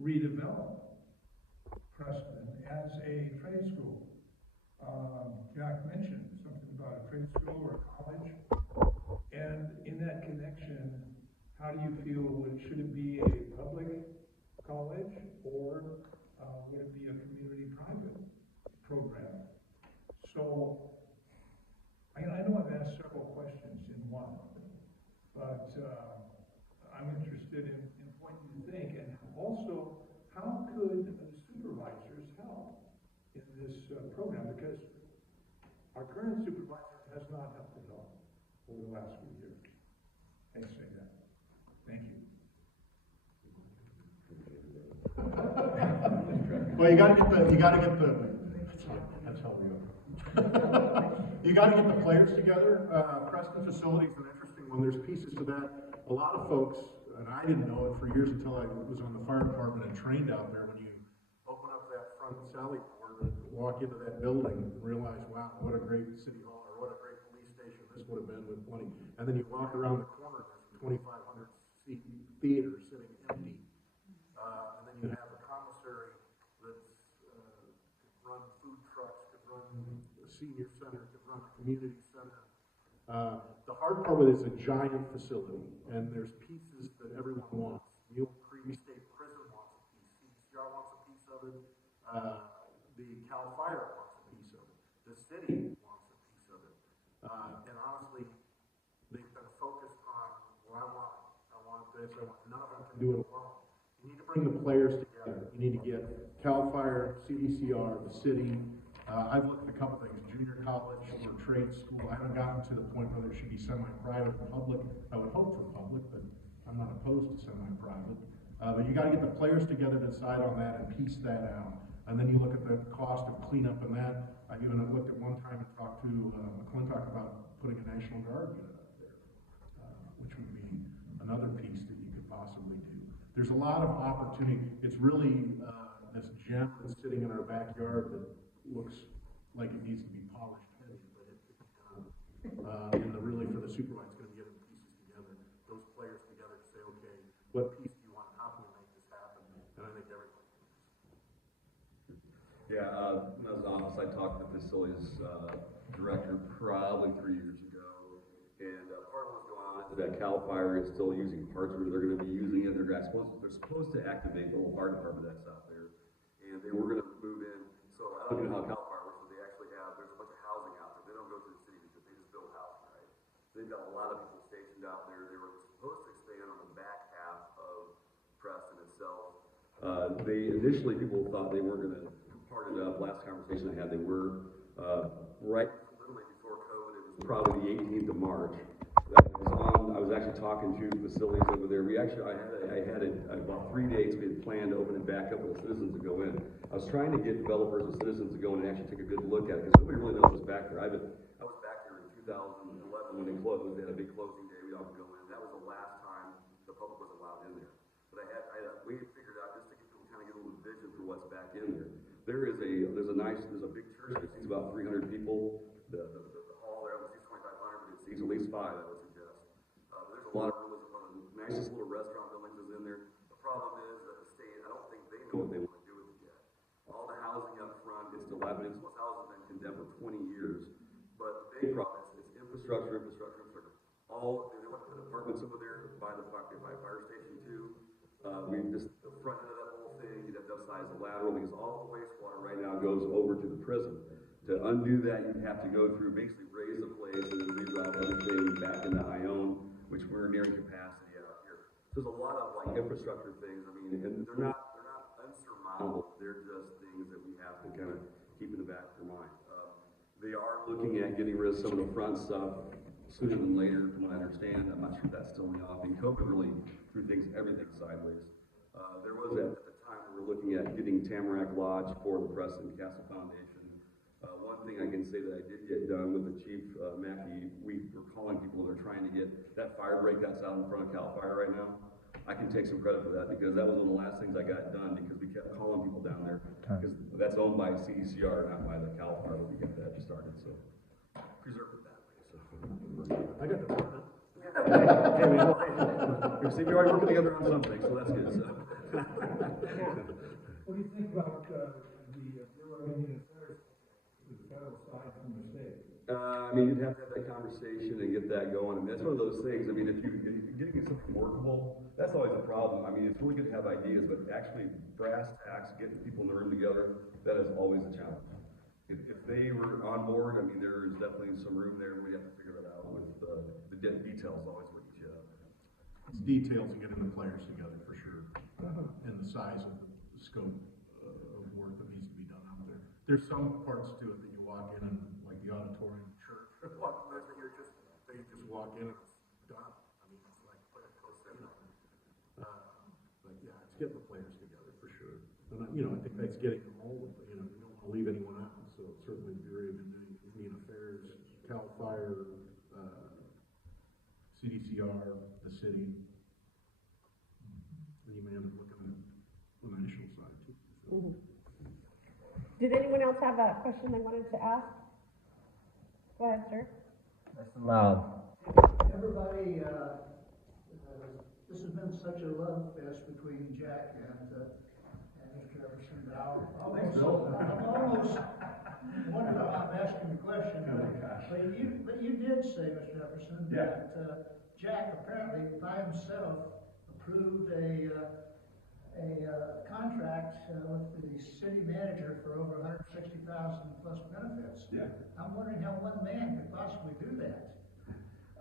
redevelop Preston as a trade school? Jack mentioned something about a trade school or a college, and in that connection, how do you feel, should it be a public college, or would it be a community private program? So, I know I've asked several questions in one, but I'm interested in what you think, and also, how could the supervisors help in this program? Because our current supervisor has not helped at all over the last few years. I say that. Thank you. Well, you got to get the. That's how we go. You got to get the players together. Preston facility is an interesting one. There's pieces to that. A lot of folks, and I didn't know it for years until I was on the fire department and trained out there. When you open up that front sally port and walk into that building and realize, wow, what a great city hall or what a great police station this would have been with plenty. And then you walk around the corner, there's a 2,500 seat theater sitting empty. And then you have a commissary that's could run food trucks, could run a senior center, could run a community center. The hard part with it is a giant facility, and there's pieces that everyone wants. Mule Creek State Prison wants a piece, CCR wants a piece of it, the Cal Fire wants a piece of it, the city wants a piece of it. And honestly, they've been focused on, well, I want this, none of them can do it alone. You need to bring the players together. You need to get Cal Fire, CDCR, the city. I've looked at a couple things, junior college or trade school. I haven't gotten to the point whether it should be semi-private or public. I would hope for public, but I'm not opposed to semi-private. But you got to get the players together to decide on that and piece that out. And then you look at the cost of cleanup and that. I even looked at one time and talked to McClintock about putting a National Guard unit up there, which would be another piece that you could possibly do. There's a lot of opportunity. It's really this gem that's sitting in our backyard that looks like it needs to be polished heavy, but and really for the supervisor, it's going to be getting the pieces together, those players together to say, okay, what piece do you want? How can we make this happen? And I think everybody. Yeah, when I was in office, I talked to the facilities director probably 3 years ago, and part of what's going on is that CAL FIRE is still using parts where they're going to be using it. They're supposed to activate the little fire department that's out there, and they were going to move in. So I don't know how CAL FIRE works, but they actually have, there's a bunch of housing out there. They don't go through the city because they just build housing, right? They've got a lot of people stationed out there. They were supposed to expand on the back half of Preston itself. They initially, people thought they weren't going to part it up. Last conversation I had, they were right literally before COVID. It was probably the 18th of March. I was actually talking to facilities over there. I had about 3 dates. We had planned to open it back up with the citizens to go in. I was trying to get developers and citizens to go in and actually take a good look at it because nobody really knows what's back there. I was back there in 2011 when they closed. They had a big closing day. We all could go in. That was the last time the public was allowed in there. But we figured out just to get people kind of get a little vision for what's back in there. There's a big church that seats about 300 people. The hall there seats 2,500, but it seats at least 5, I would suggest. There's a lot of one of the nicest little restaurant buildings is in there. The problem is that the state, I don't think they know what they want to do with it yet. All the housing up front is dilapidated. Most houses have been condemned for 20 years. But the big problem is infrastructure. All they want to put apartments over there by the fire station too. The front end of that whole thing, you'd have to upsize the lateral because all the wastewater right now goes over to the prison. To undo that, you'd have to go through, basically raise the place and then reroute everything back into Ione, which we're nearing capacity out here. So there's a lot of like infrastructure things. I mean, and they're not unsurmountable. They're just things that we have to kind of keep in the back of our mind. They are looking at getting rid of some of the front stuff sooner than later, from what I understand. I'm not sure if that's still in the offing. COVID really threw everything sideways. There was at the time we were looking at getting Tamarack Lodge for the Preston Castle Foundation. One thing I can say that I did get done with the Chief Mackey, we were calling people that are trying to get that fire break that's out in front of CAL FIRE right now. I can take some credit for that because that was one of the last things I got done because we kept calling people down there because that's owned by CDCR, not by the CAL FIRE, but we got that started, so preserve it that way. So. I got the permit. See, we're already working together on something, so that's good. So. What do you think about the Bureau of Indian Affairs, the federal side from the state? I mean, you'd have to have that conversation and get that going. I mean, that's one of those things. I mean, if you're getting something workable, that's always a problem. I mean, it's really good to have ideas, but actually brass tacks, getting people in the room together, that is always a challenge. If they were on board, I mean, there is definitely some room there. We have to figure that out with the details always work each other. It's details and getting the players together for sure, and the size of the scope of work that needs to be done out there. There's some parts to it that you walk in and like the auditorium church. They just walk in and it's done. I mean, it's like put a close seminar. But yeah, it's getting the players together for sure. And I think that's getting them all. You don't want to leave anyone out. So certainly the Bureau of Indian Affairs, CAL FIRE, CDCR, the city. And you may end up looking at the national side too. So. Mm-hmm. Did anyone else have a question they wanted to ask? Go ahead, sir. Nice and loud. Everybody, this has been such a love fest between Jack and Mr. Epperson. I'm almost wondering how I'm asking the question, but you did say, Mr. Epperson, that Jack apparently by himself approved a contract with the city manager for over 160,000 plus benefits. Yeah. I'm wondering how one man could possibly do that.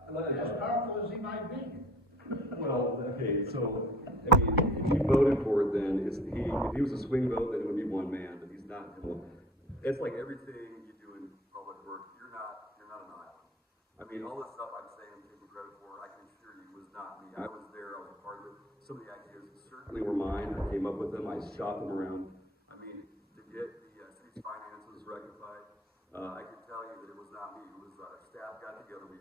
As powerful as he might be. Well, okay, so, I mean, if you voted for it, then if he was a swing vote, then it would be one man, but he's not. It's like everything you do in public work, you're not an island. I mean, all this stuff I'm saying, I'm taking credit for, I can assure you was not me. I was there, I was a part of it. Some of the ideas certainly were mine. I came up with them, I shot them around. I mean, to get the city's finances rectified. I can tell you that it was not me. It was our staff got together. We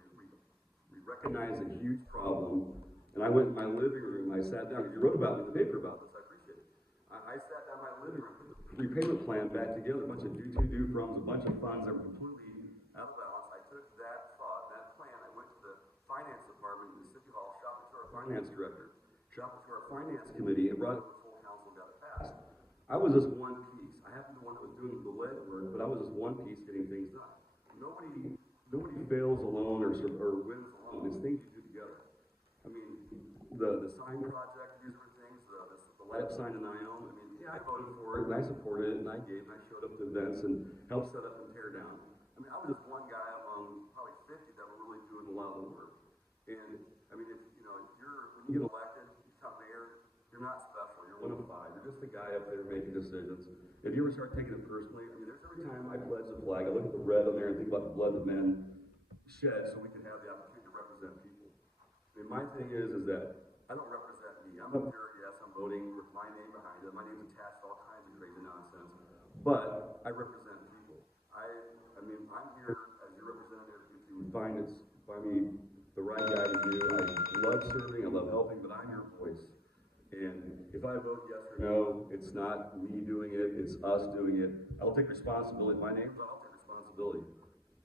recognized a huge problem, and I went in my living room. I sat down. You wrote about it in the paper about this. I appreciate it. I sat down in my living room, put the repayment plan back together. A bunch of do-from, a bunch of funds that were completely out of balance. I took that thought, that plan. I went to the finance department in the city hall, shopped it to our finance director, shopped it to our finance committee, and brought it to the full council and got it passed. I was just one piece. I happened to be the one that was doing the lead work, but I was just one piece getting things done. Nobody fails alone or wins alone. It's things you do together. I mean, the sign project, these are things, the light up sign in Ione. I mean, yeah, I voted for it and I supported it and I gave and I showed up to events and helped set up and tear down. I mean, I was just one guy among probably 50 that were really doing a lot of the work. And I mean, if when you get elected, you become mayor, you're not special. You're one of five. You're just the guy up there making decisions. If you ever start taking it personally, I mean, there's every time I pledge the flag, I look at the red on there and think about the blood that men shed so we can have the opportunity to represent people. I mean, my thing is that I don't represent me. I'm up there, yes, I'm voting with my name behind it. My name's attached to all kinds of crazy nonsense. But I represent people. I mean, I'm here as your representative to find me the right guy to do. I love serving, I love helping, but I'm your voice. And if I vote yes or no, it's not me doing it, it's us doing it. I'll take responsibility. If my name's on, I'll take responsibility.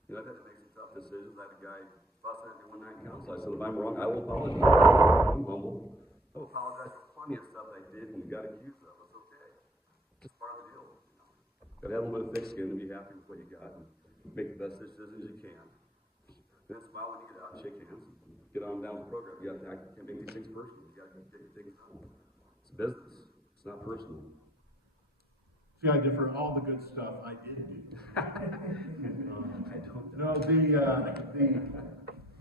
You know, I've had to make some tough decisions. I had a guy fussing at me one night in council. I said, if I'm wrong, I will apologize. I'm humble. I will apologize for plenty of stuff I did when we got accused of. It's okay. It's part of the deal. Gotta have a little bit of thick skin to be happy with what you got and make the best decisions you can. Then smile when you get out and shake hands. Get on down the program. You can't make these things personal. You gotta get things done. It's business. It's not personal. See, I differ. All the good stuff I did do. No,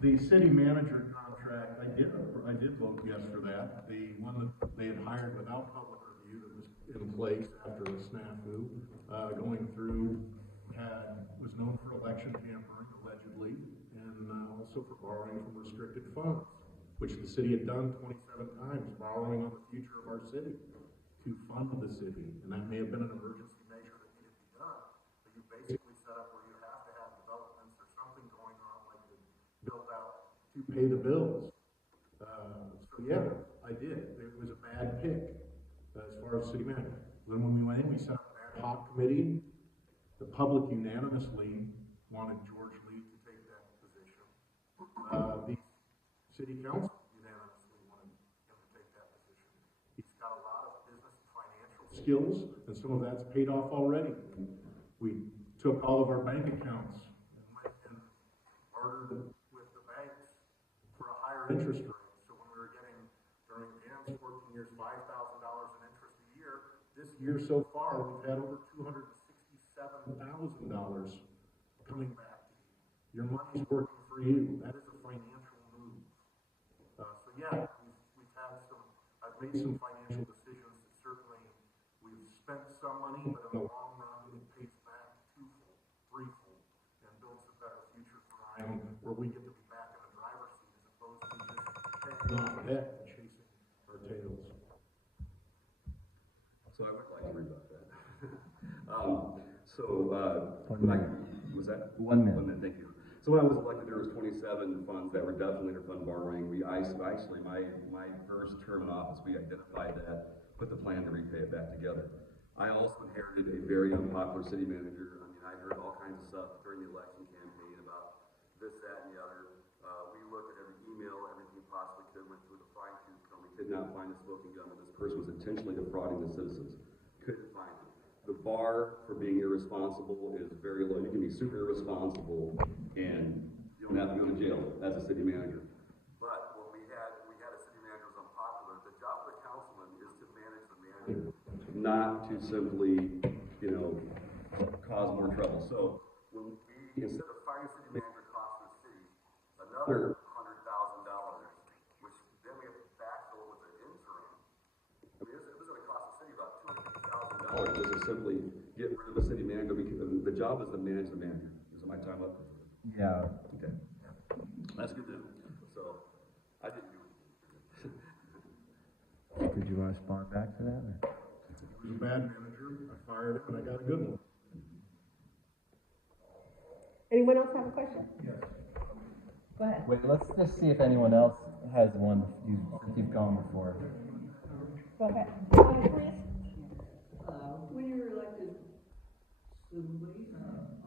the city manager contract, I did vote yes for that. The one that they had hired without public review that was in place after the snafu, going through, was known for election tampering, allegedly, and also for borrowing from restricted funds, which the city had done 27 times, borrowing on the future of our city to fund the city. And that may have been an emergency measure that needed to be done, but you basically set up where you have to have developments or something going on, like the build out to pay the bills. So yeah, I did. It was a bad pick as far as city manager. Then when we went in, we set up an ad hoc committee. The public unanimously wanted George Lee to take that position. The city council unanimously wanted him to take that position. He's got a lot of business and financial skills, and some of that's paid off already. We took all of our bank accounts and went and bartered with the banks for a higher interest rate. So when we were getting, during Dan's 14 years, $5,000 in interest a year, this year so far, we've had over $267,000 coming back to you. Your money's working for you. That is a financial move. So yeah, I've made some financial decisions that certainly we've spent some money, but in the long run, it pays back twofold, threefold, and builds a better future for Ione, where we get to be back in the driver's seat as opposed to just hanging off ahead and chasing our tails. So I would like to read about that. Was that? 1 minute. 1 minute, thank you. So when I was elected, there was 27 funds that were definitely interfund borrowing. Actually, my first term in office, we identified that, put the plan to repay it back together. I also inherited a very unpopular city manager. I mean, I heard all kinds of stuff during the election campaign about this, that, and the other. We looked at every email, everything we possibly could, went through the fine-tooth comb. We could not find a smoking gun that this person was intentionally defrauding the citizens. Couldn't find it. The bar for being irresponsible is very low. You can be super irresponsible and you don't have to go to jail as a city manager. But when we had a city manager who was unpopular, the job of the councilman is to manage the manager, not to simply, cause more trouble. So when instead of firing city manager cost the city another $100,000, which then we have to backfill with an interim. I mean, it was going to cost the city about $250,000 just to simply get rid of the city manager, because the job is to manage the manager. Is my time up? Yeah. Okay. That's good then. So, I didn't do it. Did you want to respond back to that? Or? He was a bad manager. I fired hired him, and I got a good one. Anyone else have a question? Yes. Go ahead. Wait, let's just see if anyone else has one since you've gone before. Go ahead. Chris? When you were elected civilly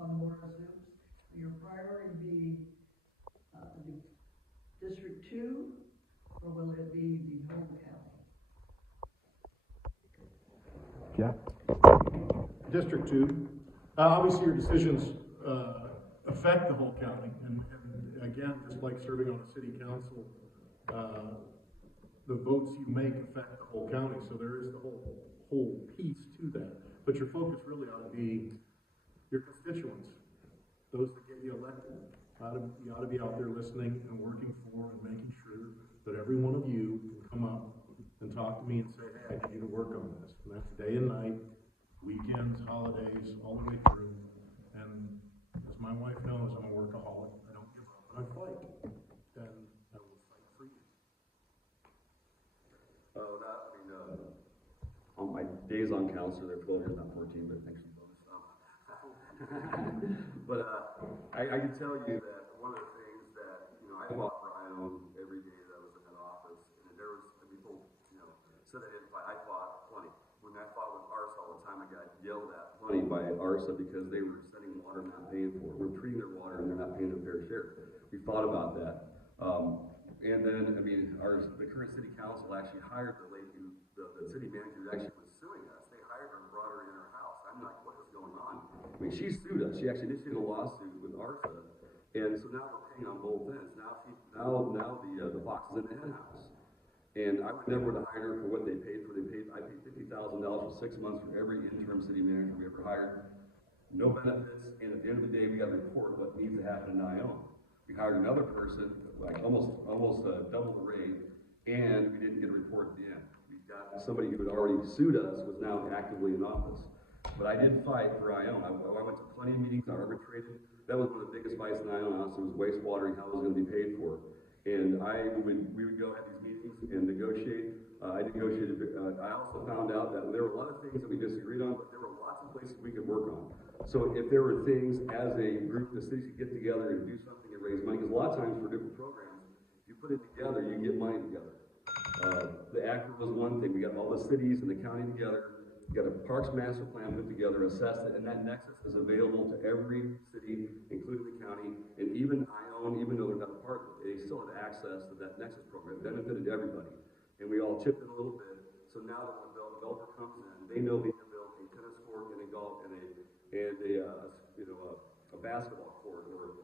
on the board of Zoos, your priority be District 2, or will it be the whole county? Yeah. District 2. Obviously, your decisions affect the whole county, and again, just like serving on a city council, the votes you make affect the whole county, so there is the whole piece to that. But your focus really ought to be your constituents, those that get you elected. You ought to be out there listening and working for and making sure that every one of you can come up and talk to me and say, hey, I need you to work on this. And that's day and night, weekends, holidays, all the way through. And as my wife knows, I'm a workaholic. I don't give up, and I fight. And I will fight for you. On my days on council, they're 12 years, not 14, but thanks for the bonus. But I can tell you that one of the things that, I fought for Ione every day that I was in that office, and there was, people, said I didn't fight. I fought plenty. When I fought with ARSA all the time, I got yelled at plenty by ARSA because they were sending water and not paying for it. We're treating their water and they're not paying their fair share. We fought about that. And then, the current city council actually hired the city manager who actually was suing us. They hired her and brought her in her house. I'm like, what is going on? She sued us. She actually initiated a lawsuit with ARSA. And so now we're paying on both ends. Now the fox is in the hen house. And I would never have hired her for what they paid for. I paid $50,000 for 6 months for every interim city manager we ever hired. No benefits, and at the end of the day, we got to report what needs to happen in Ione. We hired another person, like almost double the rate, and we didn't get a report at the end. We got somebody who had already sued us was now actively in office. But I did fight for Ione. I went to plenty of meetings. I arbitrated. That was one of the biggest fights in Ione house. It was wastewater and how it was going to be paid for. And we would go have these meetings and negotiate. I negotiated. I also found out that there were a lot of things that we disagreed on, but there were lots of places we could work on. So if there were things as a group, the cities could get together and do something and raise money, because a lot of times for different programs, you put it together, you get money together. The ACRA was one thing. We got all the cities and the county together. We got a Parks Master Plan put together, assessed it, and that nexus is available to every city, including the county, and even Ione, even though they're not a part of it, they still have access to that nexus program. It benefited everybody, and we all chipped in a little bit. So now that when the developer comes in, they know they can build a tennis court and a golf and a basketball court or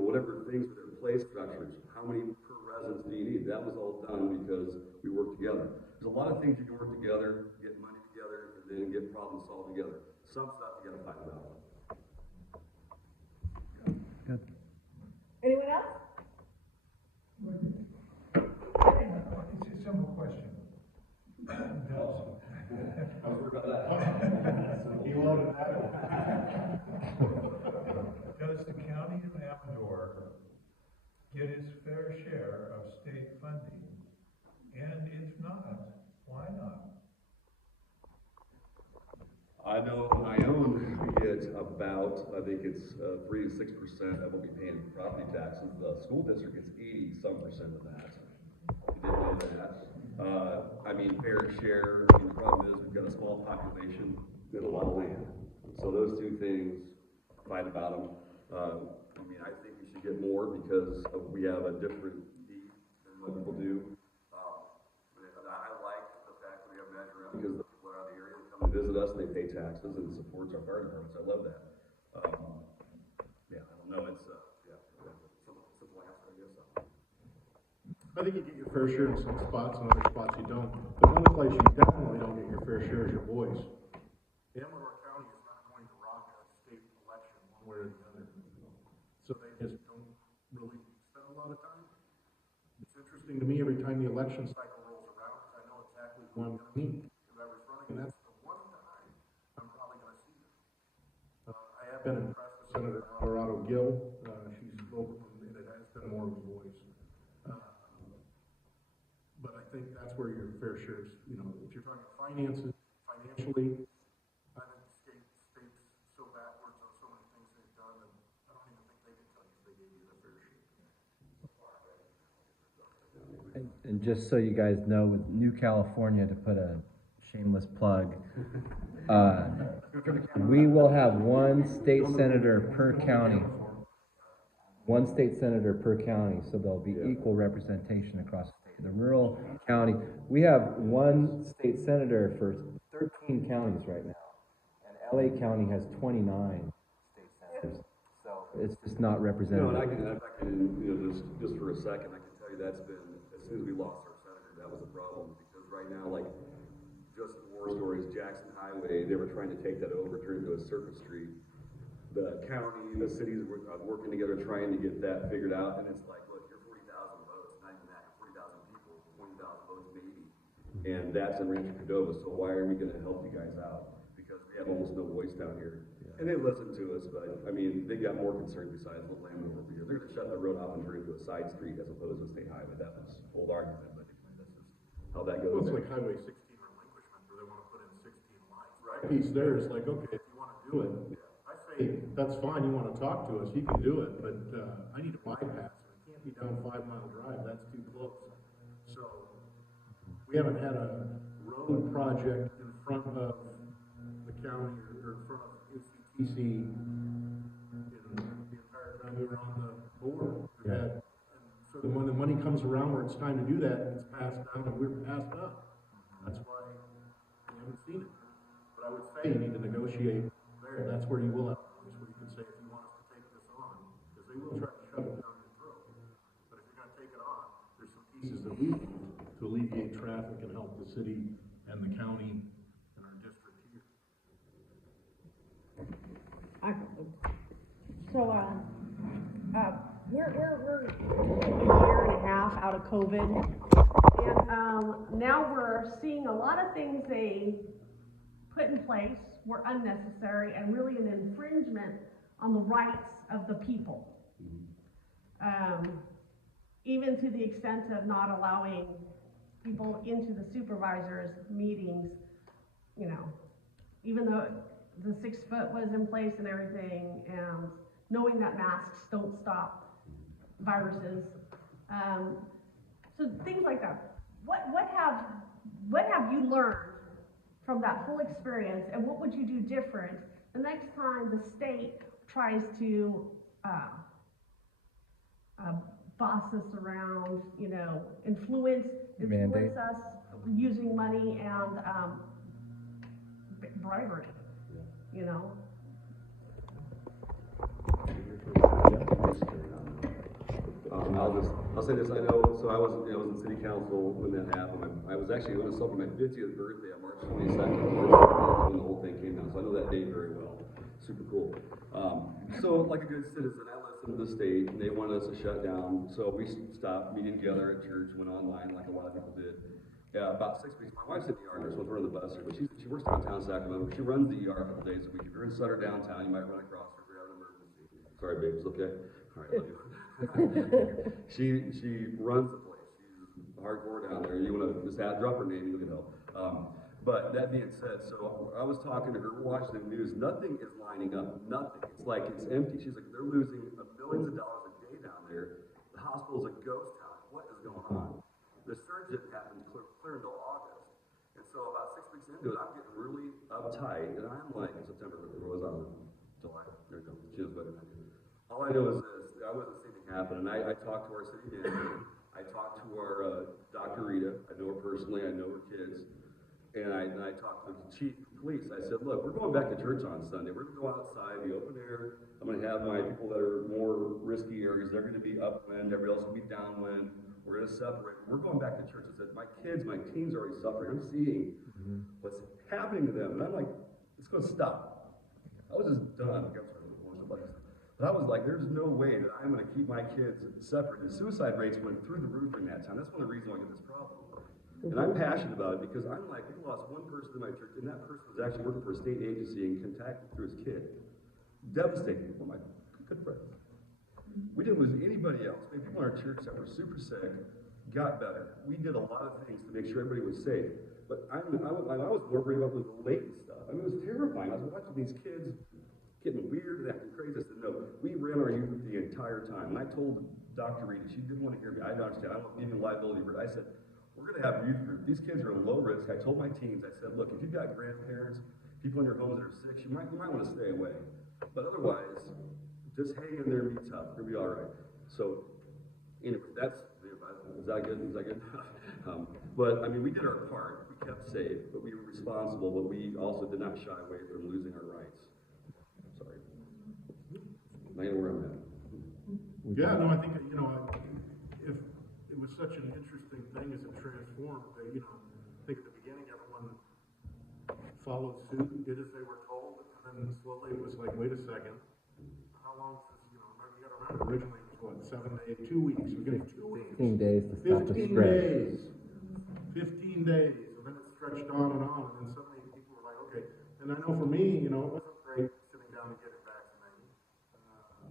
whatever things with their play structures. How many per residence do you need? That was all done because we worked together. There's a lot of things you can work together, get money together, and then get problems solved together. Some stuff you got to fight about. Good. Anyone else? It's a simple question. I was worried about that. He loaded that one. Does the county of Amador get its fair share of state funding? And if not, why not? I know Ione, we get about, I think it's 3 to 6% of what we pay in property taxes. The school district gets 80-some% of that. You didn't know that. Fair share. The problem is we've got a small population and a lot of land. So those two things, fight about them. I think we should get more because we have a different need than what people do. I like the fact that we have measure up because the people out of the area come to visit us, they pay taxes and it supports our fire departments. I love that. I don't know. It's simple answer, I guess. I think you get your fair share in some spots, and other spots you don't. But one place you definitely don't get your fair share is your voice. Amador County is not going to rock a state election one way or the other. So they just don't really spend a lot of time. It's interesting to me every time the election cycle rolls around, because I know exactly who I'm going to meet, whoever's running, and that's the one time I'm probably going to see them. I have been impressed with Senator Colorado Gill. She's spoken, and it has been more of a voice. But I think that's where your fair share is, if you're talking finances, financially, I think And just so you guys know, with New California, to put a shameless plug, we will have one state senator per county. One state senator per county, so there'll be equal representation across the state. The rural county, we have one state senator for 13 counties right now. And LA County has 29 state senators. So it's just not You know, representative. and I can, if I can, you know, just for a second, I can tell you that's been, as soon as we lost our senator, that was a problem, because right now, like, just war stories, Jackson Highway, they were trying to take that over, turn it into a surface street. The county, the cities were working together trying to get that figured out, and it's like, look, you're 40,000 votes, not even that, 40,000 people, 20,000 votes maybe. And that's in Rancho Cordova, so why are we gonna help you guys out? Because we have almost no voice down here. And they listen to us, but, I mean, they got more concerned besides the landowner, because they're gonna shut the road off and turn it into a side street as opposed to a state highway. That was old argument, but anyway, that's just how that Well, goes. it's like Highway 16 relinquishment, where they wanna put in 16 lines. Right. Piece there is like, okay, if you wanna do it, I say, that's fine, you wanna talk to us, you can do it, but, I need a bypass, and it can't be down 5 Mile Drive, that's too close. So, we haven't had a road project in front of the county or in front of UCTC in the entire time we were on the board. We had, and so when the money comes around where it's time to do that, it's passed down and we're passed up. That's why we haven't seen it. But I would say you need to negotiate there. That's where you will have a voice, where you can say, if you want us to take this on, because they will try to shove it down your throat. But if you're gonna take it on, there's some pieces that we need to alleviate traffic and help the city and the county and our district here. So, we're a year and a half out of COVID, and, now we're seeing a lot of things they put in place were unnecessary and really an infringement on the rights of the people. Even to the extent of not allowing people into the supervisors' meetings, you know, even though the 6 foot was in place and everything, and knowing that masks don't stop viruses. So things like that. What have you learned from that whole experience, and what would you do different the next time the state tries to boss us around, you know, influence Mandate. us using money and bribery, you know? I'll say this, I know, so I was in city council when that happened. I was actually going to celebrate my 50th birthday on March 22nd, when the whole thing came down, so I know that date very well. Super cool. So like a good citizen, I listened to the state, and they wanted us to shut down, so we stopped meeting together at church, went online like a lot of people did. Yeah, about 6 weeks. My wife's in the ER nurse, so we're on the bus here, but she works downtown Sacramento. She runs the ER a couple days a week. If you're in Sutter downtown, you might run across her if you have an emergency. Sorry, babe, it's okay? All right, love you. She runs the place. She's hardcore down there. You want to just drop her name, you'll get help. But that being said, so I was talking to her, we're watching the news. Nothing is lining up. Nothing. It's like it's empty. She's like, they're losing millions of dollars a day down there. The hospital's a ghost town. What is going on? The surge didn't happen clear until August. And so about 6 weeks into it, I'm getting really uptight. And I'm like, in September, where was I? July. There we go. She knows better than I do. All I know is this. I wasn't seeing it happen. And I talked to our city manager. I talked to our Dr. Rita. I know her personally. I know her kids. And I talked to the chief of police. I said, look, we're going back to church on Sunday. We're going to go outside, the open air. I'm going to have my people that are more risky areas. They're going to be upwind. Everybody else will be downwind. We're going to separate. We're going back to church. I said, my kids, my teens are already suffering. I'm seeing what's happening to them. And I'm like, it's going to stop. I was just done. But I was like, there's no way that I'm going to keep my kids separate. The suicide rates went through the roof in that town. That's one of the reasons why I get this problem. And I'm passionate about it because I'm like, we lost one person in my church, and that person was actually working for a state agency and contacted through his kid. Devastating for my good friends. We didn't lose anybody else. I mean, people in our church that were super sick got better. We did a lot of things to make sure everybody was safe. But I was more worried about the latent stuff. I mean, it was terrifying. I was watching these kids getting weird and acting crazy. I said, no, we ran our youth the entire time. And I told Dr. Reed, she didn't want to hear me. I don't understand. I don't give you liability. I said, we're gonna have a youth group. These kids are low risk. I told my teams, I said, look, if you've got grandparents, people in your homes that are sick, you might wanna stay away. But otherwise, just hang in there and be tough, you'll be all right. So, anyway, is that good? Is that good? But, I mean, we did our part. We kept safe, but we were responsible, but we also did not shy away from losing our rights. Sorry. I know where I'm at. Yeah, no, I think, you know, if it was such an interesting thing as it transformed, that, you know, I think at the beginning everyone followed suit and did as they were told, and then slowly it was like, wait a second, how long is this, you know, you gotta remember, originally it was what, 7 days, 2 weeks, we're getting 2 weeks. 15 days to stop the 15 spread. days, 15 days, and then it stretched on, and then suddenly people were like, okay, and I know for me, you know, it wasn't great sitting down and getting vaccinated.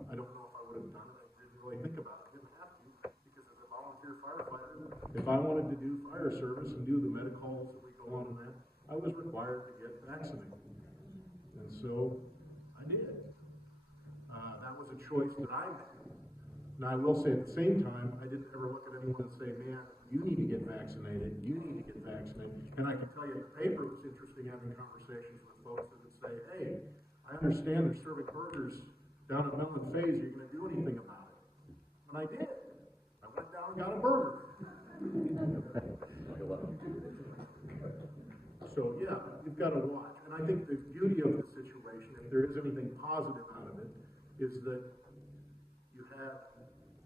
I don't know if I would have done it, I didn't really think about it, I didn't have to, because as a volunteer firefighter, if I wanted to do fire service and do the medicals that we go on in that, I was required to get vaccinated. And so, I did. That was a choice that I made. Now, I will say at the same time, I didn't ever look at anyone and say, man, you need to get vaccinated, you need to get vaccinated. And I can tell you in the paper, it was interesting having conversations with folks that would say, hey, I understand they're serving burgers down at Mellon Phase, are you going to do anything about it? And I did. I went down and got a burger. So, yeah, you've got to watch. And I think the beauty of the situation, if there is anything positive out of it, is that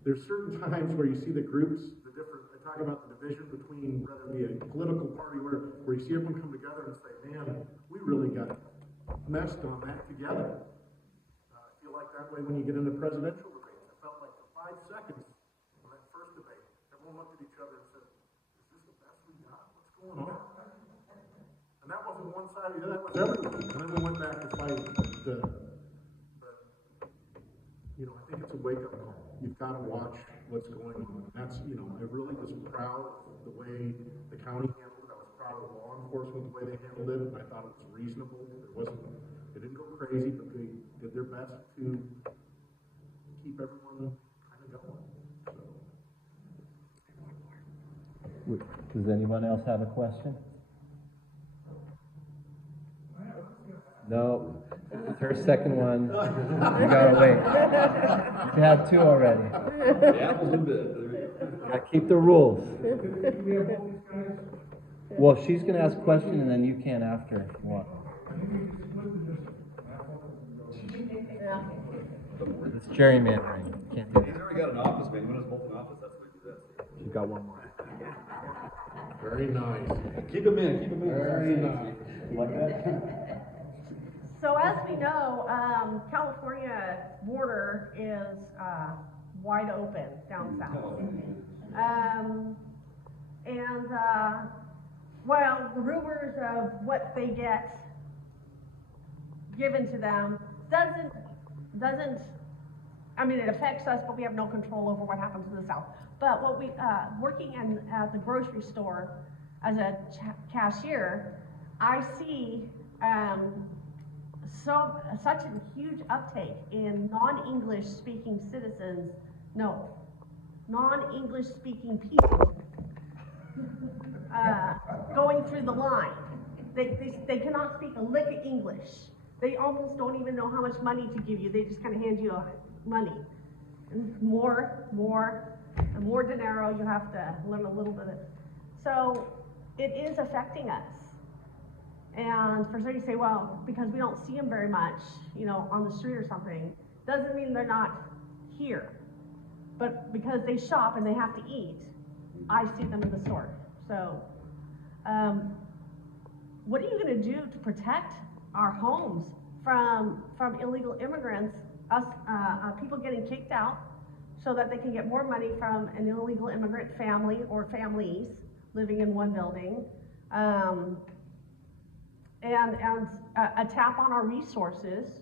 there's certain times where you see the groups, I talk about the division between, whether it be a political party, where you see everyone come together and say, man, we really got messed on that together. I feel like that way when you get into presidential debates. I felt like for 5 seconds in that first debate, everyone looked at each other and said, is this the best we got? What's going on? And that wasn't one side, that was everyone. And then we went back to fighting. But, you know, I think it's a wake-up call. You've got to watch what's going on. That's, you know, I really was proud of the way the county handled it. I was proud of law enforcement, the way they handled it, and I thought it was reasonable. They didn't go crazy, but they did their best to keep everyone kind of going. So. Does anyone else have a question? No, it's her second one. You gotta wait. You have 2 already. The apple's a bit. Gotta keep the rules. Well, she's gonna ask a question and then you can after if you want. It's gerrymandering. Can't do He's it. already got an office, man. When it's both in office, that's what we do that. She's got one more. Very nice. Keep him in. Very nice. Like that? So as we know, California border is wide open down south. Well, the rumors of what they get given to them doesn't, I mean, it affects us, but we have no control over what happens in the south. But what we, working at the grocery store as a cashier, I see such a huge uptake in non-English speaking citizens, non-English speaking people going through the line. They cannot speak a lick of English. They almost don't even know how much money to give you. They just kind of hand you money. And more dinero, you have to learn a little bit of it. So it is affecting us. And for some you say, well, because we don't see them very much, you know, on the street or something, doesn't mean they're not here. But because they shop and they have to eat, I see them in the store. So, what are you going to do to protect our homes from illegal immigrants, people getting kicked out, so that they can get more money from an illegal immigrant family or families living in one building? And a tap on our resources,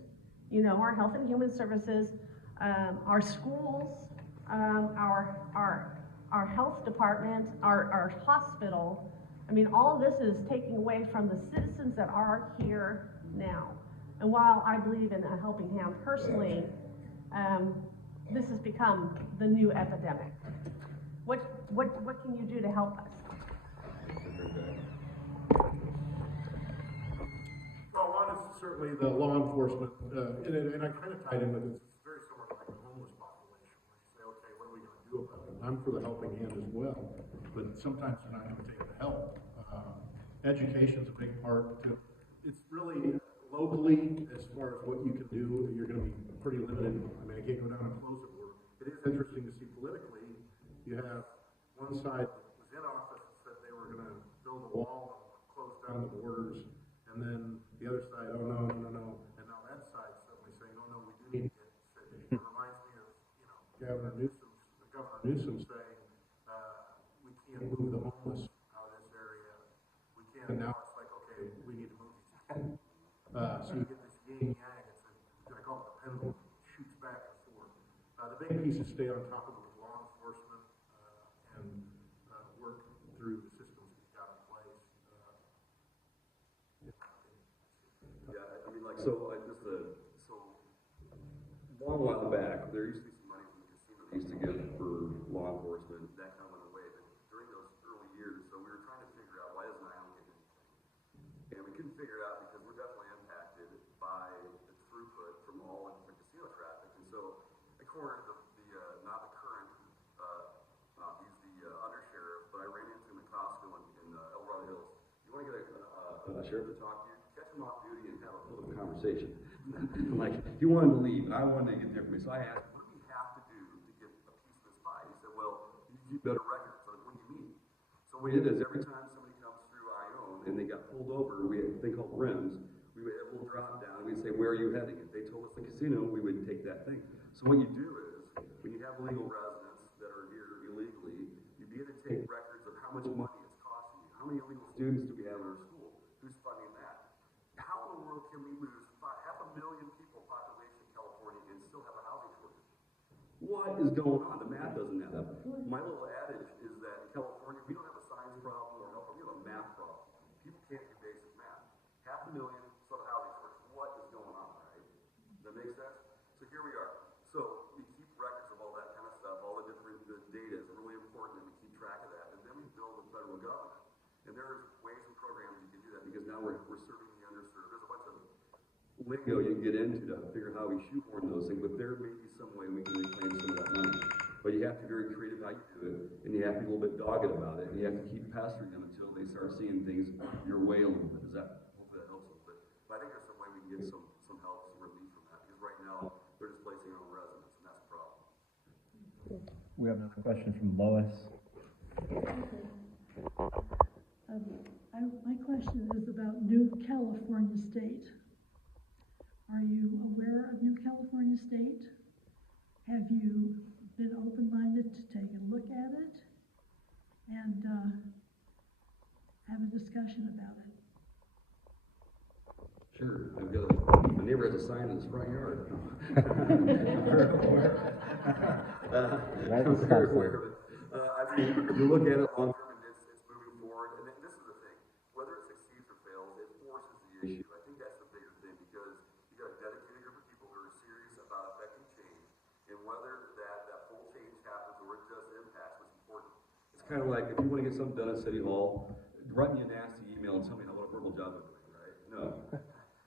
you know, our health and human services, our schools, our health department, our hospital. I mean, all of this is taking away from the citizens that are here now. And while I believe in a helping hand personally, this has become the new epidemic. What can you do to help us? certainly the law enforcement, and I kind of tied in with it, it's very similar to like the homeless population, where you say, okay, what are we gonna do about it? I'm for the helping hand as well, but sometimes they're not gonna take the help. Education's a big part too. It's really locally, as far as what you can do, you're gonna be pretty limited. I mean, I can't go down and close it. It is interesting to see politically, you have one side that was in office that said they were gonna build a wall and close down the borders, and then the other side, oh, no, no, no, no, and now that side's suddenly saying, oh, no, we do need to get cities. It reminds me of, Governor Newsom saying, we can't move the homeless out of this area. We can't, and now it's like, okay, we need to move these people. So you get this yin yang, I call it the pendulum, shoots back and forth. The big piece is stay on top of it with law enforcement, and work through the systems we've got in place. Yeah, I mean, like, so long while back, there used to be some money from the casino they used to give for law enforcement. That kind of went away, but during those early years, so we were trying to figure out why doesn't Island get anything, and we couldn't figure it out because we're definitely impacted by the throughput from all the different casino traffic, and so I cornered not the current, he's the undersheriff, but I ran into him in Costco in El Dorado Hills. You want to get a sheriff to talk to you? Catch him off duty and have a little conversation. Like, he wanted to leave, and I wanted to get there for me. So I asked, what do we have to do to get a piece of this pie? He said, well, you keep better records. So what do you mean? So what we did is every time somebody comes through Ione and they got pulled over, we had a thing called rims. We would have a little drop down, and we'd say, where are you heading? If they told us the casino, we would take that thing. So what you do is, when you have legal residents that are here illegally, you begin to take records of how much money it's costing you. How many illegal students do we have in our school? Who's funding that? How in the world can we lose 500,000 people population in California and still have a housing shortage? What is going on? The math doesn't add up. My little adage is that in California, we don't have a science problem or health problem, we have a math problem. People can't do basic math. 500,000, so the housing shortage. What is going on, right? Does that make sense? So here we are. So we keep records of all that kind of stuff, all the different data is really important, and we keep track of that. And then we build the federal government. And there's ways and programs you can do that because now we're serving the underserved. There's a bunch of lingo you can get into to figure out how we shoehorn those things, but there may be some way we can reclaim some of that money. But you have to be very creative how you do it, and you have to be a little bit dogged about it, and you have to keep pestering them until they start seeing things your way a little bit. Hopefully that helps a little bit. But I think there's some way we can get some help, some relief from that, because right now they're displacing our own residents, and that's a problem. We have another question from Lois. My question is about New California State. Are you aware of New California State? Have you been open-minded to take a look at it and have a discussion about it? Sure. I've got my neighbor has a sign in his front yard. I'm very aware of it. I mean, you look at it long term, and it's moving forward. And this is the thing: whether it succeeds or fails, it forces the issue. I think that's the bigger thing because you got a dedicated group of people who are serious about affecting change, and whether that full change happens or it just impacts what's important. It's kind of like if you want to get something done at City Hall, write me a nasty email and tell me what a horrible job I'm doing. Right? No.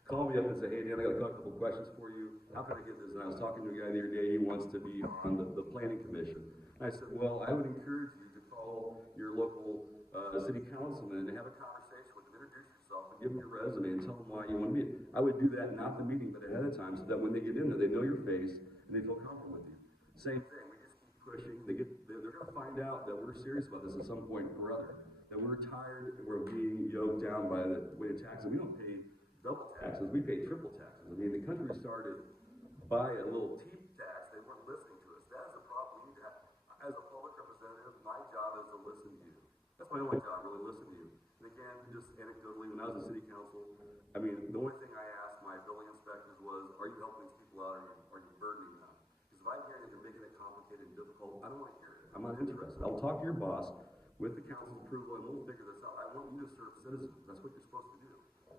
Call me up and say, hey, Dan, I got a couple of questions for you. How can I get this? And I was talking to a guy the other day, he wants to be on the planning commission. And I said, well, I would encourage you to call your local city councilman and have a conversation with them, introduce yourself, and give them your resume and tell them why you want to meet. I would do that, not the meeting, but ahead of time, so that when they get in there, they know your face and they feel comfortable with you. Same thing, we just keep pushing. They're going to find out that we're serious about this at some point or other. That we're tired, we're being yoked down by the way of taxes. We don't pay double taxes, we pay triple taxes. I mean, the country started by a little teep tax, they weren't listening to us. That is a problem we need to have. As a public representative, my job is to listen to you. That's my only job, really, listen to you. And again, just anecdotally, when I was in city council, I mean, the only thing I asked my building inspectors was, are you helping these people out or are you burdening them? Because if I hear that you're making it complicated and difficult, I don't want to hear it. I'm not interested. I'll talk to your boss with the council's approval and we'll figure this out. I want you to serve citizens. That's what you're supposed to do.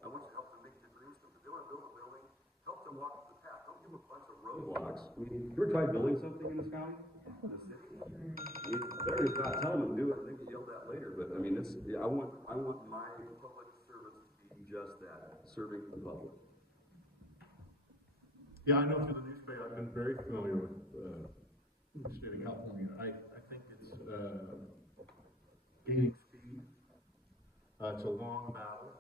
I want you to help them make their dreams come true. If they want to build a building, help them walk the path. Don't give them a bunch of roadblocks. I mean, you ever tried building something in this county? In the city? I mean, better just not tell them to do it and they get yelled at later. But I mean, I want my public service to be just that, serving the public. Yeah, I know through the newspaper, I've been very familiar with, the state of California. I think it's, gaining speed. It's a long battle.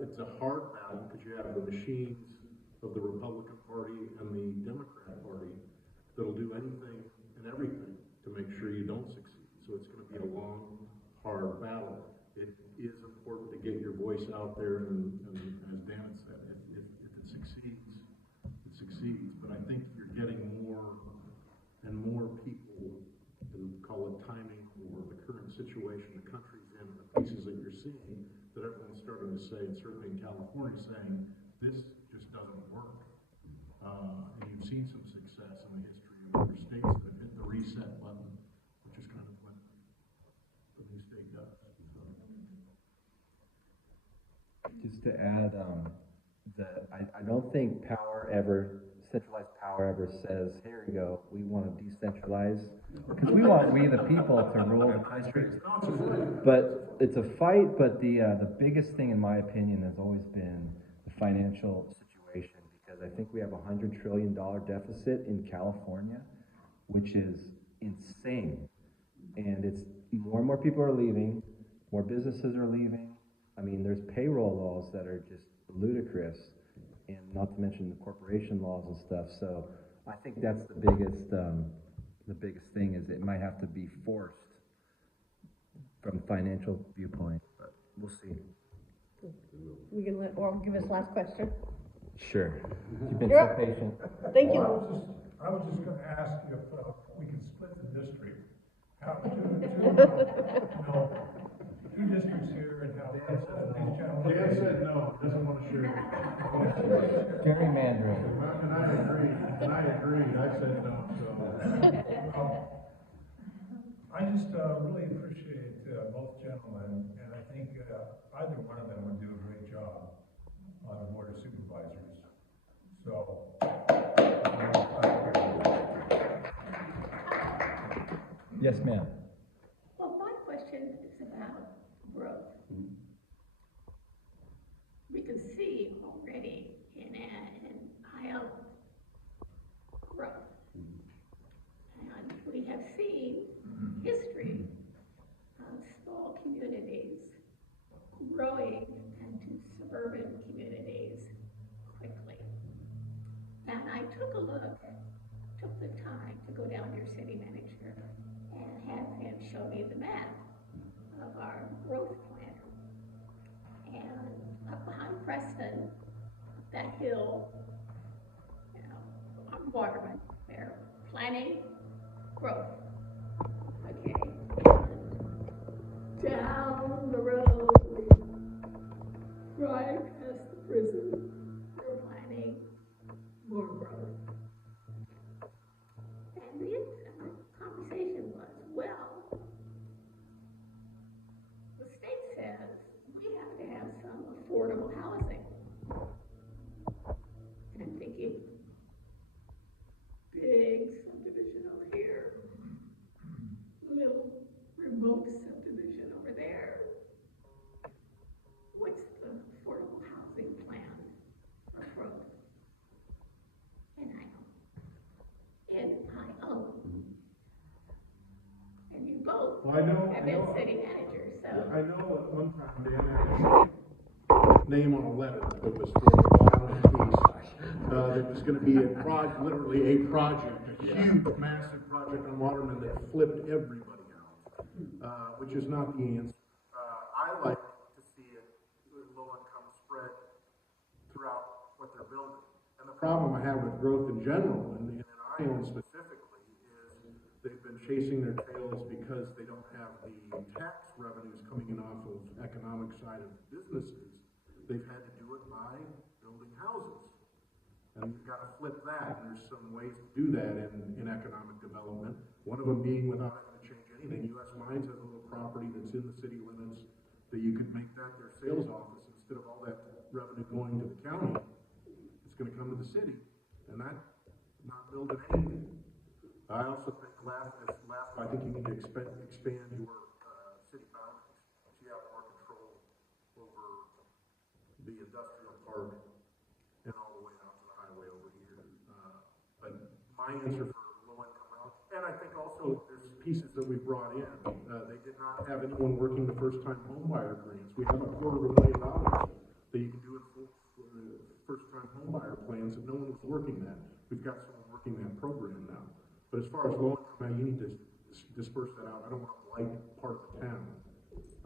It's a hard battle because you have the machines of the Republican Party and the Democrat Party that'll do anything and everything to make sure you don't succeed. So it's going to be a long, hard battle. It is important to get your voice out there, and as Dan had said, if it succeeds, it succeeds. But I think you're getting more and more people, and call it timing or the current situation the country's in, and the pieces that you're seeing, that everyone's starting to say, and certainly in California, saying this just doesn't work. And you've seen some success in the history of other states that have hit the reset button, which is kind of what the new state does. So. Just to add, I don't think centralized power ever says, here you go, we want to decentralize. Because we the people to rule the country. But it's a fight, but the biggest thing in my opinion has always been the financial situation, because I think we have $100 trillion deficit in California, which is insane. And it's more and more people are leaving, more businesses are leaving. I mean, there's payroll laws that are just ludicrous, and not to mention the corporation laws and stuff. So I think that's the biggest thing is it might have to be forced from a financial viewpoint, but we'll see. We can let Oral give us last question. Sure. You've been You're so up. patient. Thank you. I was just gonna ask if, we could split the district. How, two districts here and how these gentlemen. Dan said no, doesn't want to share. Gerrymandering. And I agreed, I said no, so. I just, really appreciate, both gentlemen, and I think, either one of them would do a great job on the Board of Supervisors. So, Yes, ma'am. Well, my question is about growth. We can see already in Iowa growth. And we have seen history of small communities growing into suburban communities quickly. And I took the time to go down to your city manager and have him show me the map of our growth plan. And up behind Preston, that hill, on Waterman, they're planning growth. Okay. And down the road, right past the prison, they're planning more growth. And the conversation was, well, the state says we have to have some affordable housing. And I'm thinking, big subdivision over here, little remote subdivision over there. What's the affordable housing plan for growth? And I own. And you both Well, I know, have been city managers, so. I know at one time Dan had his name on a letter that was for a violent piece. There was going to be literally a project, a huge, massive project on Waterman that flipped everybody out, which is not the answer. I like to see it low income spread throughout what they're building. And the problem I have with growth in general, and Ione specifically, is they've been chasing their tails because they don't have the tax revenues coming in off of economic side of businesses. They've had to do it by building houses. And you've got to flip that, and there's some ways to do that in economic development. One of them being without having to change anything. U.S. Mines has a little property that's in the city limits that you could make that their sales office instead of all that revenue going to the county. It's going to come to the city, and that not building anything. I also think I think you need to expand your city boundaries so you have more control over the industrial park and all the way out to the highway over here. my answer for low-income housing. And I think also there's pieces that we brought in. They did not have anyone working the first-time homebuyer grants. We have $250,000 that you can do in first-time homebuyer plans, and no one was working that. We've got someone working that program now. But as far as low-income, you need to disperse that out. I don't want to blight part of the town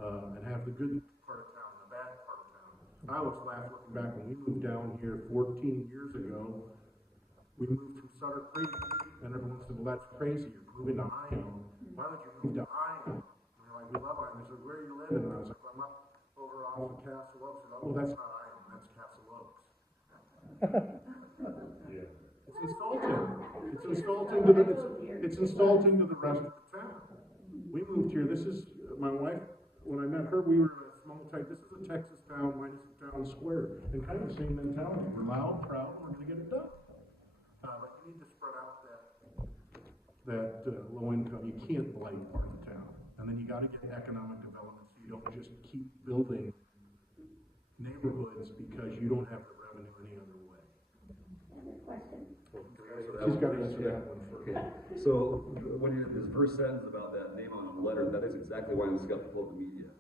and have the good part of town and the bad part of town. I always laugh looking back when we moved down here 14 years ago. We moved from Sutter Creek, and everyone said, well, that's crazy. You're moving to Ione. Why would you move to Ione? And they're like, we love Ione. They said, where are you living? And I was like, well, I'm up over off of Castle Oaks. And, oh, that's not Ione. That's Castle Oaks. Yeah. It's insulting. It's insulting to the rest of the town. We moved here. This is my wife. When I met her, we were in a small town. This is a Texas town minus the town square, and kind of the same mentality. We're loud, proud, and we're going to get it done. But you need to spread out that low income. You can't blight part of the town, and then you got to get economic development so you don't just keep building neighborhoods because you don't have the revenue any other way. Question. She's got to answer that one first. Okay. So when you this first sentence about that name on a letter, that is exactly why I'm skeptical of the media.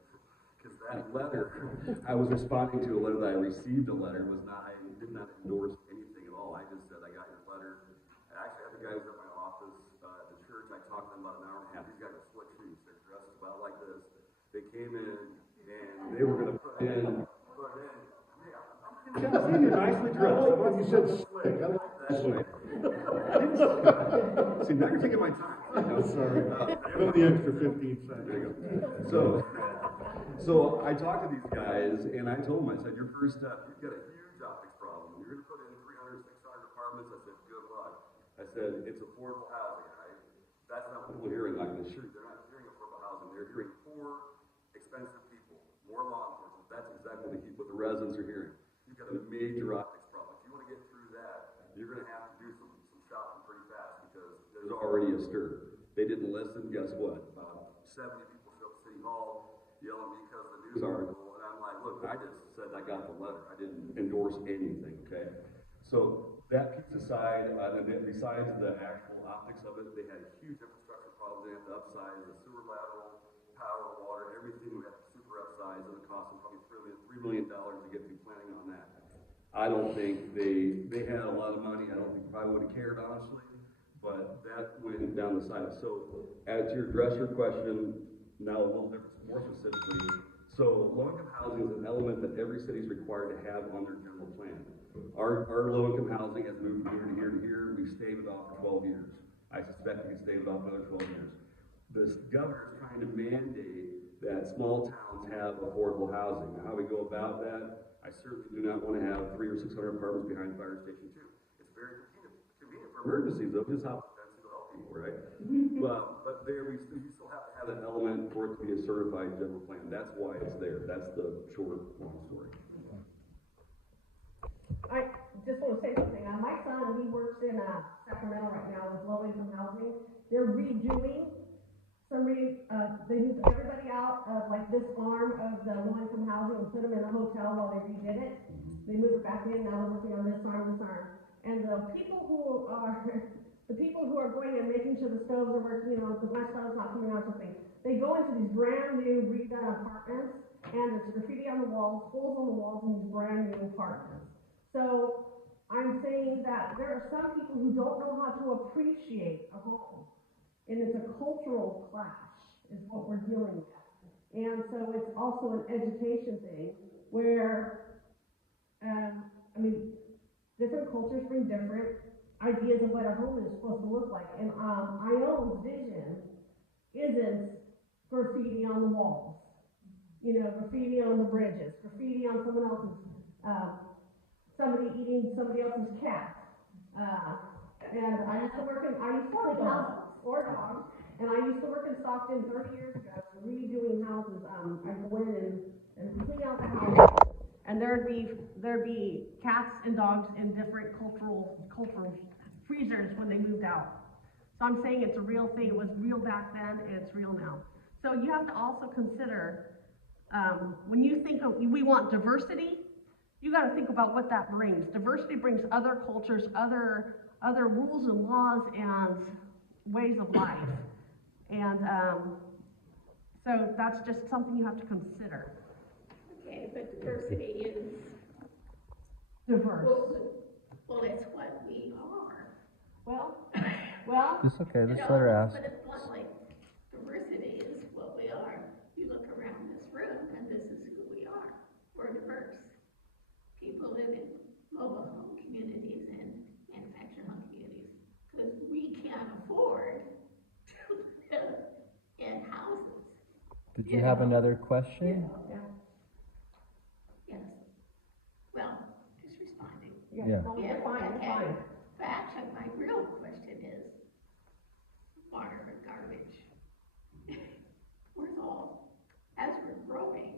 Because that letter, I was responding to a letter that I received. A letter was not, I did not endorse anything at all. I just said, I got your letter. I actually had the guys at my office at the church. I talked to them about an hour and a half. These guys are slick shoes. They're dressed about like this. They came in and they were going to put in. Yeah, see, you're nicely dressed. Well, you said slick. I like that slick. See, now you're taking my time. Sorry. Give them the extra 15 seconds. There you go. So I talked to these guys, and I told them, I said, your first step, you've got a huge optics problem. You're going to put in 300, 600 apartments. I said, good luck. I said, it's affordable housing, right? That's not what people are hearing like this. Sure, they're not hearing affordable housing. They're hearing poor, expensive people, more law enforcement. That's exactly what the residents are hearing. You've got a major optics problem. If you want to get through that, you're going to have to do some shopping pretty fast because there's already a stir. They didn't listen. Guess what? 70 people showed up at City Hall yelling at me because of the news article, and I'm like, look, I just said I got the letter. I didn't endorse anything, okay? So that piece aside, and then besides the actual optics of it, they had huge infrastructure problems. They had to upsize the sewer lateral, power, water, everything. We had to super upsize, and it cost them probably $3 million to get through planning on that. I don't think they had a lot of money. I don't think they probably would have cared, honestly, but that went down the side. So, to address your question, now a little different, more specifically. So, low-income housing is an element that every city is required to have on their general plan. Our low-income housing has moved from here to here to here. We've staved it off for 12 years. I suspect we can stave it off another 12 years. The governor is trying to mandate that small towns have affordable housing. Now, how we go about that, I certainly do not want to have 300 or 600 apartments behind Fire Station 2. It's very convenient for emergencies, though. Just hop the fence to help people, right? But there you still have to have an element for it to be a certified general plan. That's why it's there. That's the short, long story. I just want to say something. My son, he works in Sacramento right now with low-income housing. They're redoing they moved everybody out of like this arm of the low-income housing and put them in a hotel while they redid it. They moved it back in. Now they're working on this arm. And the people who are going and making sure the stoves are working, because my stove's not coming on something. They go into these brand new redone apartments, and there's graffiti on the walls, holes on the walls in these brand new apartments. So I'm saying that there are some people who don't know how to appreciate a home. And it's a cultural clash is what we're dealing with. And so it's also an education thing where, different cultures bring different ideas of what a home is supposed to look like. And Ione's vision isn't graffiti on the walls, graffiti on the bridges, graffiti on someone else's, somebody eating somebody else's cat. And I used to work in dogs, and I used to work in Stockton 30 years ago, redoing houses. I'd go in and clean out the house, and there'd be cats and dogs in different cultural freezers when they moved out. So I'm saying it's a real thing. It was real back then, and it's real now. So you have to also consider when you think of we want diversity. you gotta think about what that brings. Diversity brings other cultures, other rules and laws and ways of life. And, so that's just something you have to consider. Okay, but diversity is, Diverse. well, it's what we are. Well, It's okay, You just know, let her let's ask. put it bluntly, diversity is what we are. You look around this room and this is who we are. We're diverse. People live in mobile home communities and manufactured home communities because we can't afford to live in houses. Did you have another question? yeah. Yes. Well, just responding. Yeah. No, Yeah, you're fine, you're okay. fine. But actually, my real question is, water and garbage. Where's all, as we're growing,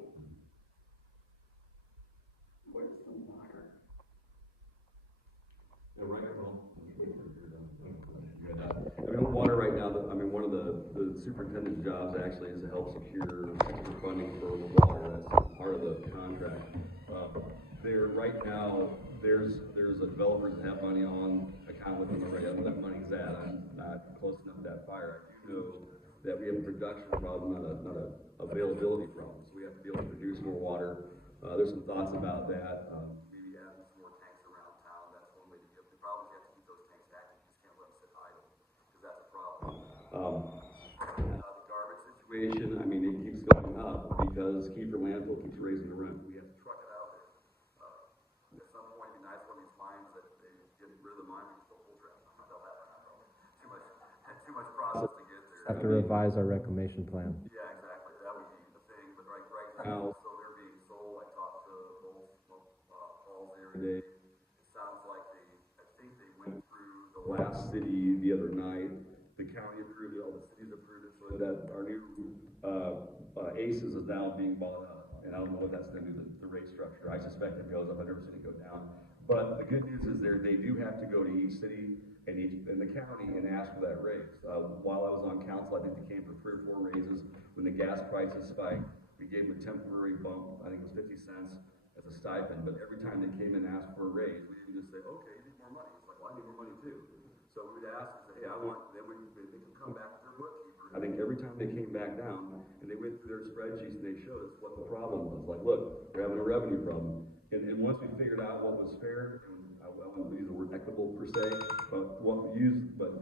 where's the water? Yeah, right, well, I mean, water right now, I mean, one of the superintendent's jobs actually is to help secure extra funding for water. That's part of the contract. Right now, there's a developers that have money on account with them already. I don't know where that money's at. I'm not close enough to that fire. I do know that we have a production problem, not a availability problem. So we have to be able to produce more water. There's some thoughts about that. Maybe adding some more tanks around town. That's one way to get. The problem is you have to keep those tanks active. You just can't let them sit idle because that's a problem. The garbage situation, I mean, it keeps going up because Kiefer landfill keeps raising the rent. We have to truck it out there. At some point, it'd be nice one of these mines that they get rid of the mine and just full trap. Too much process to get there. Have to revise our reclamation plan. Yeah, exactly. That would be the thing. But right now, so they're being sold. I talked to both Pauls the other day. It sounds like I think they went through the last city the other night. The county approved it, all the cities approved it, so that our new ACES is now being bought up. And I don't know what that's going to do to the rate structure. I suspect it goes up. I've never seen it go down. But the good news is they do have to go to each city and the county and ask for that raise. While I was on council, I think they came for 3 or 4 raises. When the gas prices spiked, we gave them a temporary bump. I think it was 50 cents as a stipend. But every time they came and asked for a raise, we didn't just say, okay, you need more money. It's like, well, I need more money too. So we'd ask and say, hey, I want, then they can come back with their bookkeeper. I think every time they came back down and they went through their spreadsheets and they showed us what the problem was. Like, look, we're having a revenue problem. And once we figured out what was fair, and I wouldn't use the word equitable per se, but when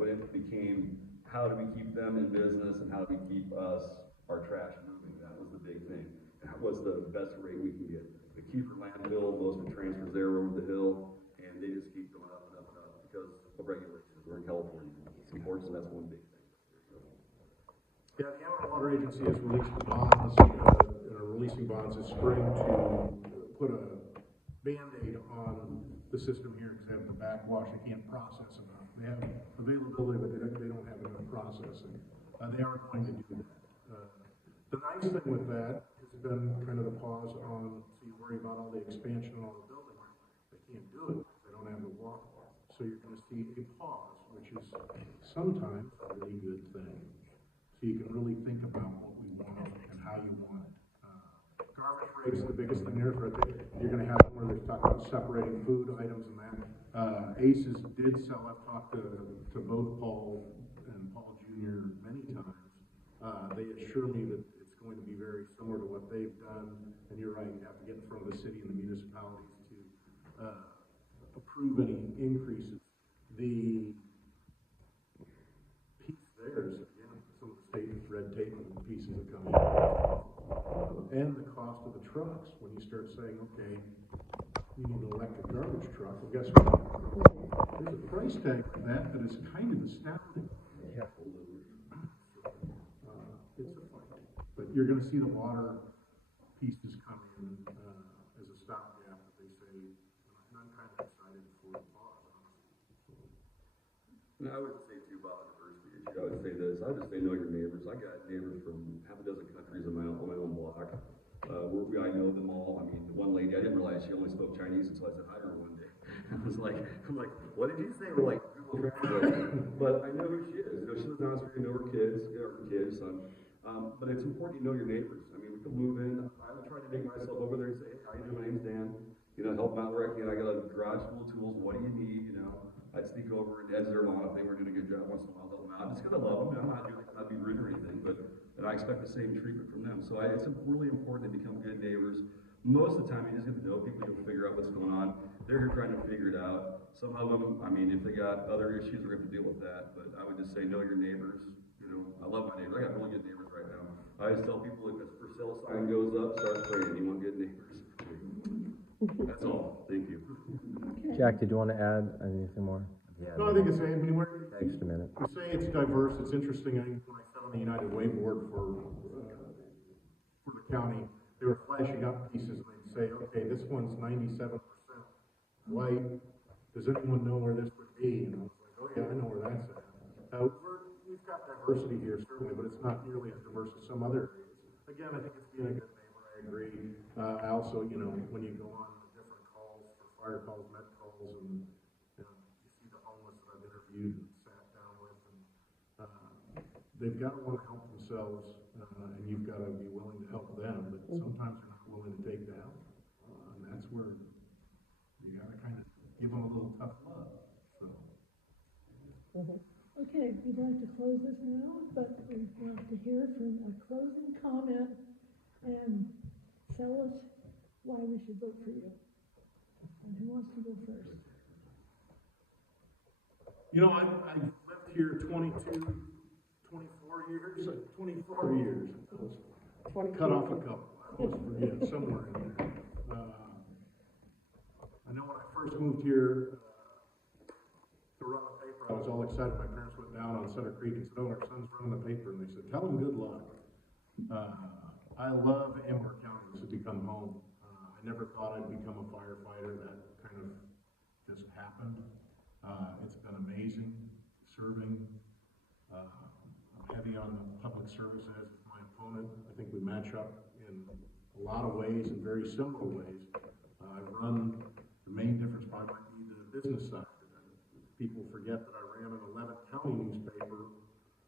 it became how do we keep them in business and how do we keep our trash moving, that was the big thing. And what's the best rate we can get? The Kiefer landfill, most of the transfers there over the hill, and they just keep going up and up and up because of regulations. We're in California. Unfortunately, that's one big thing. Yeah, the Amador Water Agency has released bonds, and are releasing bonds this spring to put a Band-Aid on the system here because they have the backwash. They can't process enough. They have availability, but they don't have enough processing. They are going to do that. The nice thing with that has been kind of the pause on, so you worry about all the expansion and all the building. They can't do it because they don't have the water. So you're going to see a pause, which is sometimes a really good thing. So you can really think about what we want and how you want it. Garbage rates, the biggest thing there is right there. You're going to have where they talk about separating food items and that. ACES did sell. I've talked to both Paul and Paul Jr. many times. They assure me that it's going to be very similar to what they've done. And you're right, you have to get in front of the city and the municipalities to approve any increases. The piece there is, again, some of the state red tape and the pieces that come in. And the cost of the trucks, when you start saying, okay, you need an electric garbage truck, well, guess what? There's a price tag for that is kind of astounding. Yeah. It's a fight. But you're gonna see the water pieces come in, as a stopgap that they say, and I'm kind of excited for the pause, honestly. And I would say too about the diversity issue, I would say this, I would just say know your neighbors. I got neighbors from half a dozen countries on my own block. I know them all. I mean, one lady, I didn't realize she only spoke Chinese until I said hi to her one day. I'm like, what did you say? We're like, Google Translate. But I know who she is. You know, she lives down the street, I know her kids, son. But it's important you know your neighbors. I mean, we could move in. I would try to make myself over there and say, hey, how you doing? My name's Dan. You help them out where I can. I got a garage full of tools. What do you need? I'd sneak over and edge their lawn if they were doing a good job once in a while, help them out. Just because I love them. I'm not doing it because I'd be rude or anything, but and I expect the same treatment from them. So it's really important to become good neighbors. Most of the time, you just get to know people. You'll figure out what's going on. They're here trying to figure it out. Some of them, if they got other issues, we're going to have to deal with that. But I would just say, know your neighbors. I love my neighbors. I got really good neighbors right now. I always tell people if this for sale sign goes up, start praying. You want good neighbors. That's all. Thank you. Jack, did you want to add anything more? Yeah. No, I think it's, we're, Extra minute. we say it's diverse, it's interesting. When I sat on the United Way board for the county, they were flashing up pieces and they'd say, okay, this one's 97% white. Does anyone know where this would be? And I was like, oh yeah, I know where that's at. We've got diversity here, certainly, but it's not nearly as diverse as some other areas. Again, I think it's being a good neighbor, I agree. I also, when you go on the different calls, for fire calls, med calls, and you see the homeless that I've interviewed and sat down with, and they've got to want to help themselves, and you've got to be willing to help them, but sometimes they're not willing to take the help. And that's where you got to kind of give them a little tough love. So. Okay, we'd like to close this now, but we'd like to hear from a closing comment and tell us why we should vote for you. And who wants to go first? I've lived here 24 years. 24 years. I was cut off a couple. I always forget, somewhere in there. I know when I first moved here to run the paper, I was all excited. My parents went down on Center Creek and said, oh, our son's running the paper. And they said, tell him good luck. I love Amador County. This has become home. I never thought I'd become a firefighter. That kind of just happened. It's been amazing serving. I'm heavy on the public service, as is my opponent. I think we match up in a lot of ways, in very similar ways. I run, the main difference probably might be the business side. People forget that I ran an 11-county newspaper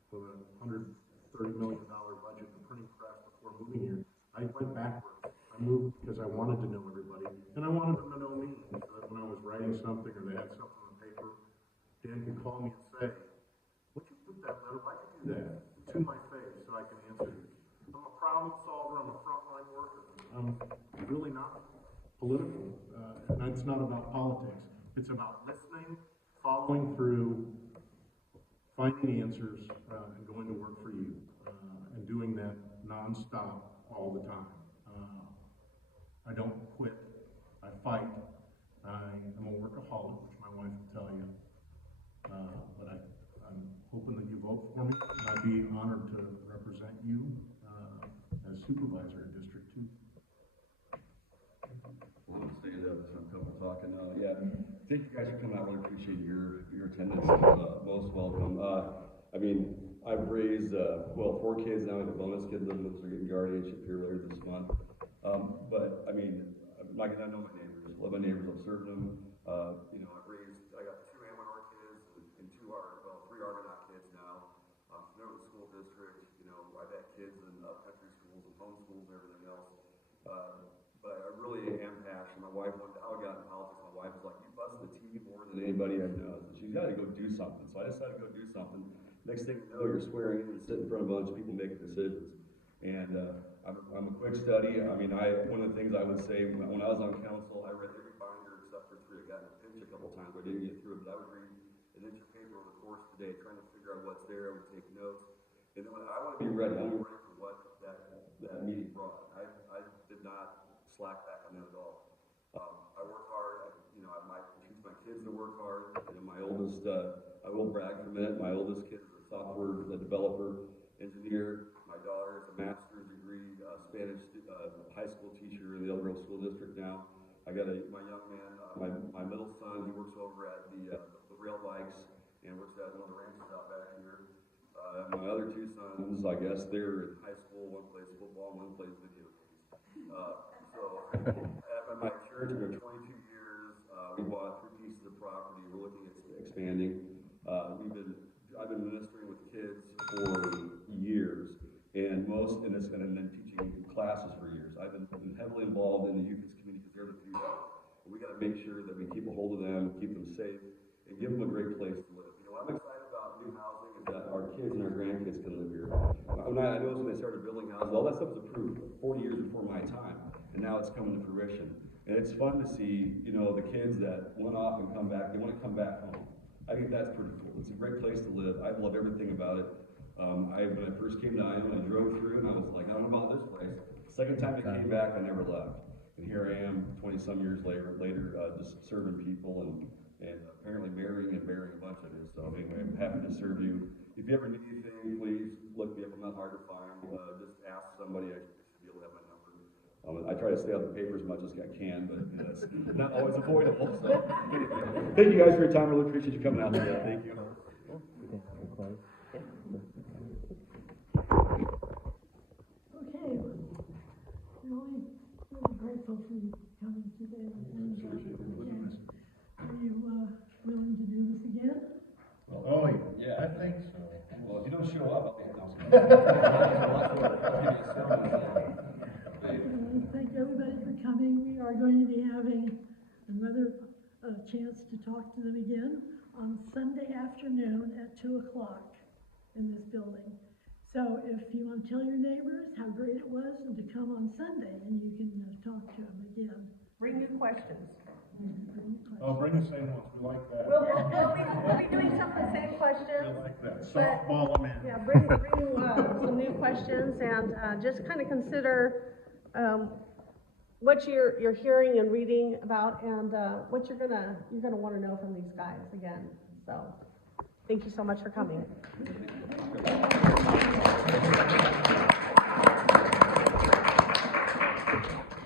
with a $130 million budget and printing press before moving here. I went backwards. I moved because I wanted to know everybody, and I wanted them to know me, so that when I was writing something or they had something on paper, Dan could call me and say, would you put that letter, why'd you do that? To my face, so I can answer you. I'm a problem solver, I'm a frontline worker. I'm really not political, and it's not about politics. It's about listening, following through, finding answers, and going to work for you, and doing that nonstop all the time. I don't quit. I fight. I'm a workaholic, which my wife will tell you. But I'm hoping that you vote for me, and I'd be honored to represent you as supervisor in District 2. Well, I'm staying up, so I'm coming talking. Thank you guys for coming out. I really appreciate your attendance. Most welcome. I've raised 4 kids now. The bonus kids living with us are getting guardianship here later this month. I'm not gonna know my neighbors. Love my neighbors. I've served them. I got 2 Amador kids and 3 Argonaut kids now. They're in the school district. I've had kids in upcountry schools and homeschools and everything else. But I really am passionate. My wife, how I got in politics, my wife was like, you bust the tea more than anybody I know. So she's got to go do something. So I decided to go do something. Next thing you know, you're swearing in and sitting in front of a bunch of people making decisions. And I'm a quick study. One of the things I would say when I was on council, I read every binder except for 3. I got in a pinch a couple times. I didn't get through it, but I would read an inch of paper over the course of the day, trying to figure out what's there. I would take notes. And then I want to be ready. I want to be ready for what that meeting brought. I did not slack back on that at all. I work hard. I teach my kids to work hard. My oldest, I will brag for a minute. My oldest kid is a software developer, engineer. My daughter is a master's degree, Spanish high school teacher in the Elk Grove School District now. I got my young man, my middle son, he works over at the rail bikes and works at one of the ranches out back here. My other 2 sons, I guess, they're in high school. One plays football, one plays video games. At my church, for 22 years, we bought 3 pieces of property. We're looking at expanding. I've been ministering with kids for years, and then teaching classes for years. I've been heavily involved in the youth community because they're the future. And we gotta make sure that we keep a hold of them, keep them safe, and give them a great place to live. You know, I'm excited about new housing, is that our kids and our grandkids can live here. I noticed when they started building houses, all that stuff was approved 40 years before my time, and now it's coming to fruition. And it's fun to see, you know, the kids that went off and come back, they wanna come back home. I think that's pretty cool. It's a great place to live. I love everything about it. When I first came to Iowa, I drove through and I was like, I don't know about this place. Second time I came back, I never left. And here I am, 20-some years later, just serving people and apparently marrying and bearing a bunch of it. So anyway, I'm happy to serve you. If you ever need anything, please look me up. I'm not hard to find. Just ask somebody. I should be able to have my number. I try to stay on the paper as much as I can, but you know, it's not always avoidable. So thank you guys for your time. I really appreciate you coming out today. Thank you. Okay, really grateful for you coming today. And, are you willing to do this again? Oh, yeah, I think so. Well, if you don't show up, I'll be Thank everybody for coming. We are going to be having another chance to talk to them again on Sunday afternoon at 2 o'clock in this building. So if you want to tell your neighbors how great it was and to come on Sunday, and you can talk to them again. Bring new questions. Oh, bring the same ones, we like that. We'll be doing some of the same questions. We like that, softball them in. Yeah, bring some new questions and just kind of consider what you're hearing and reading about and what you're gonna want to know from these guys again. So, thank you so much for coming.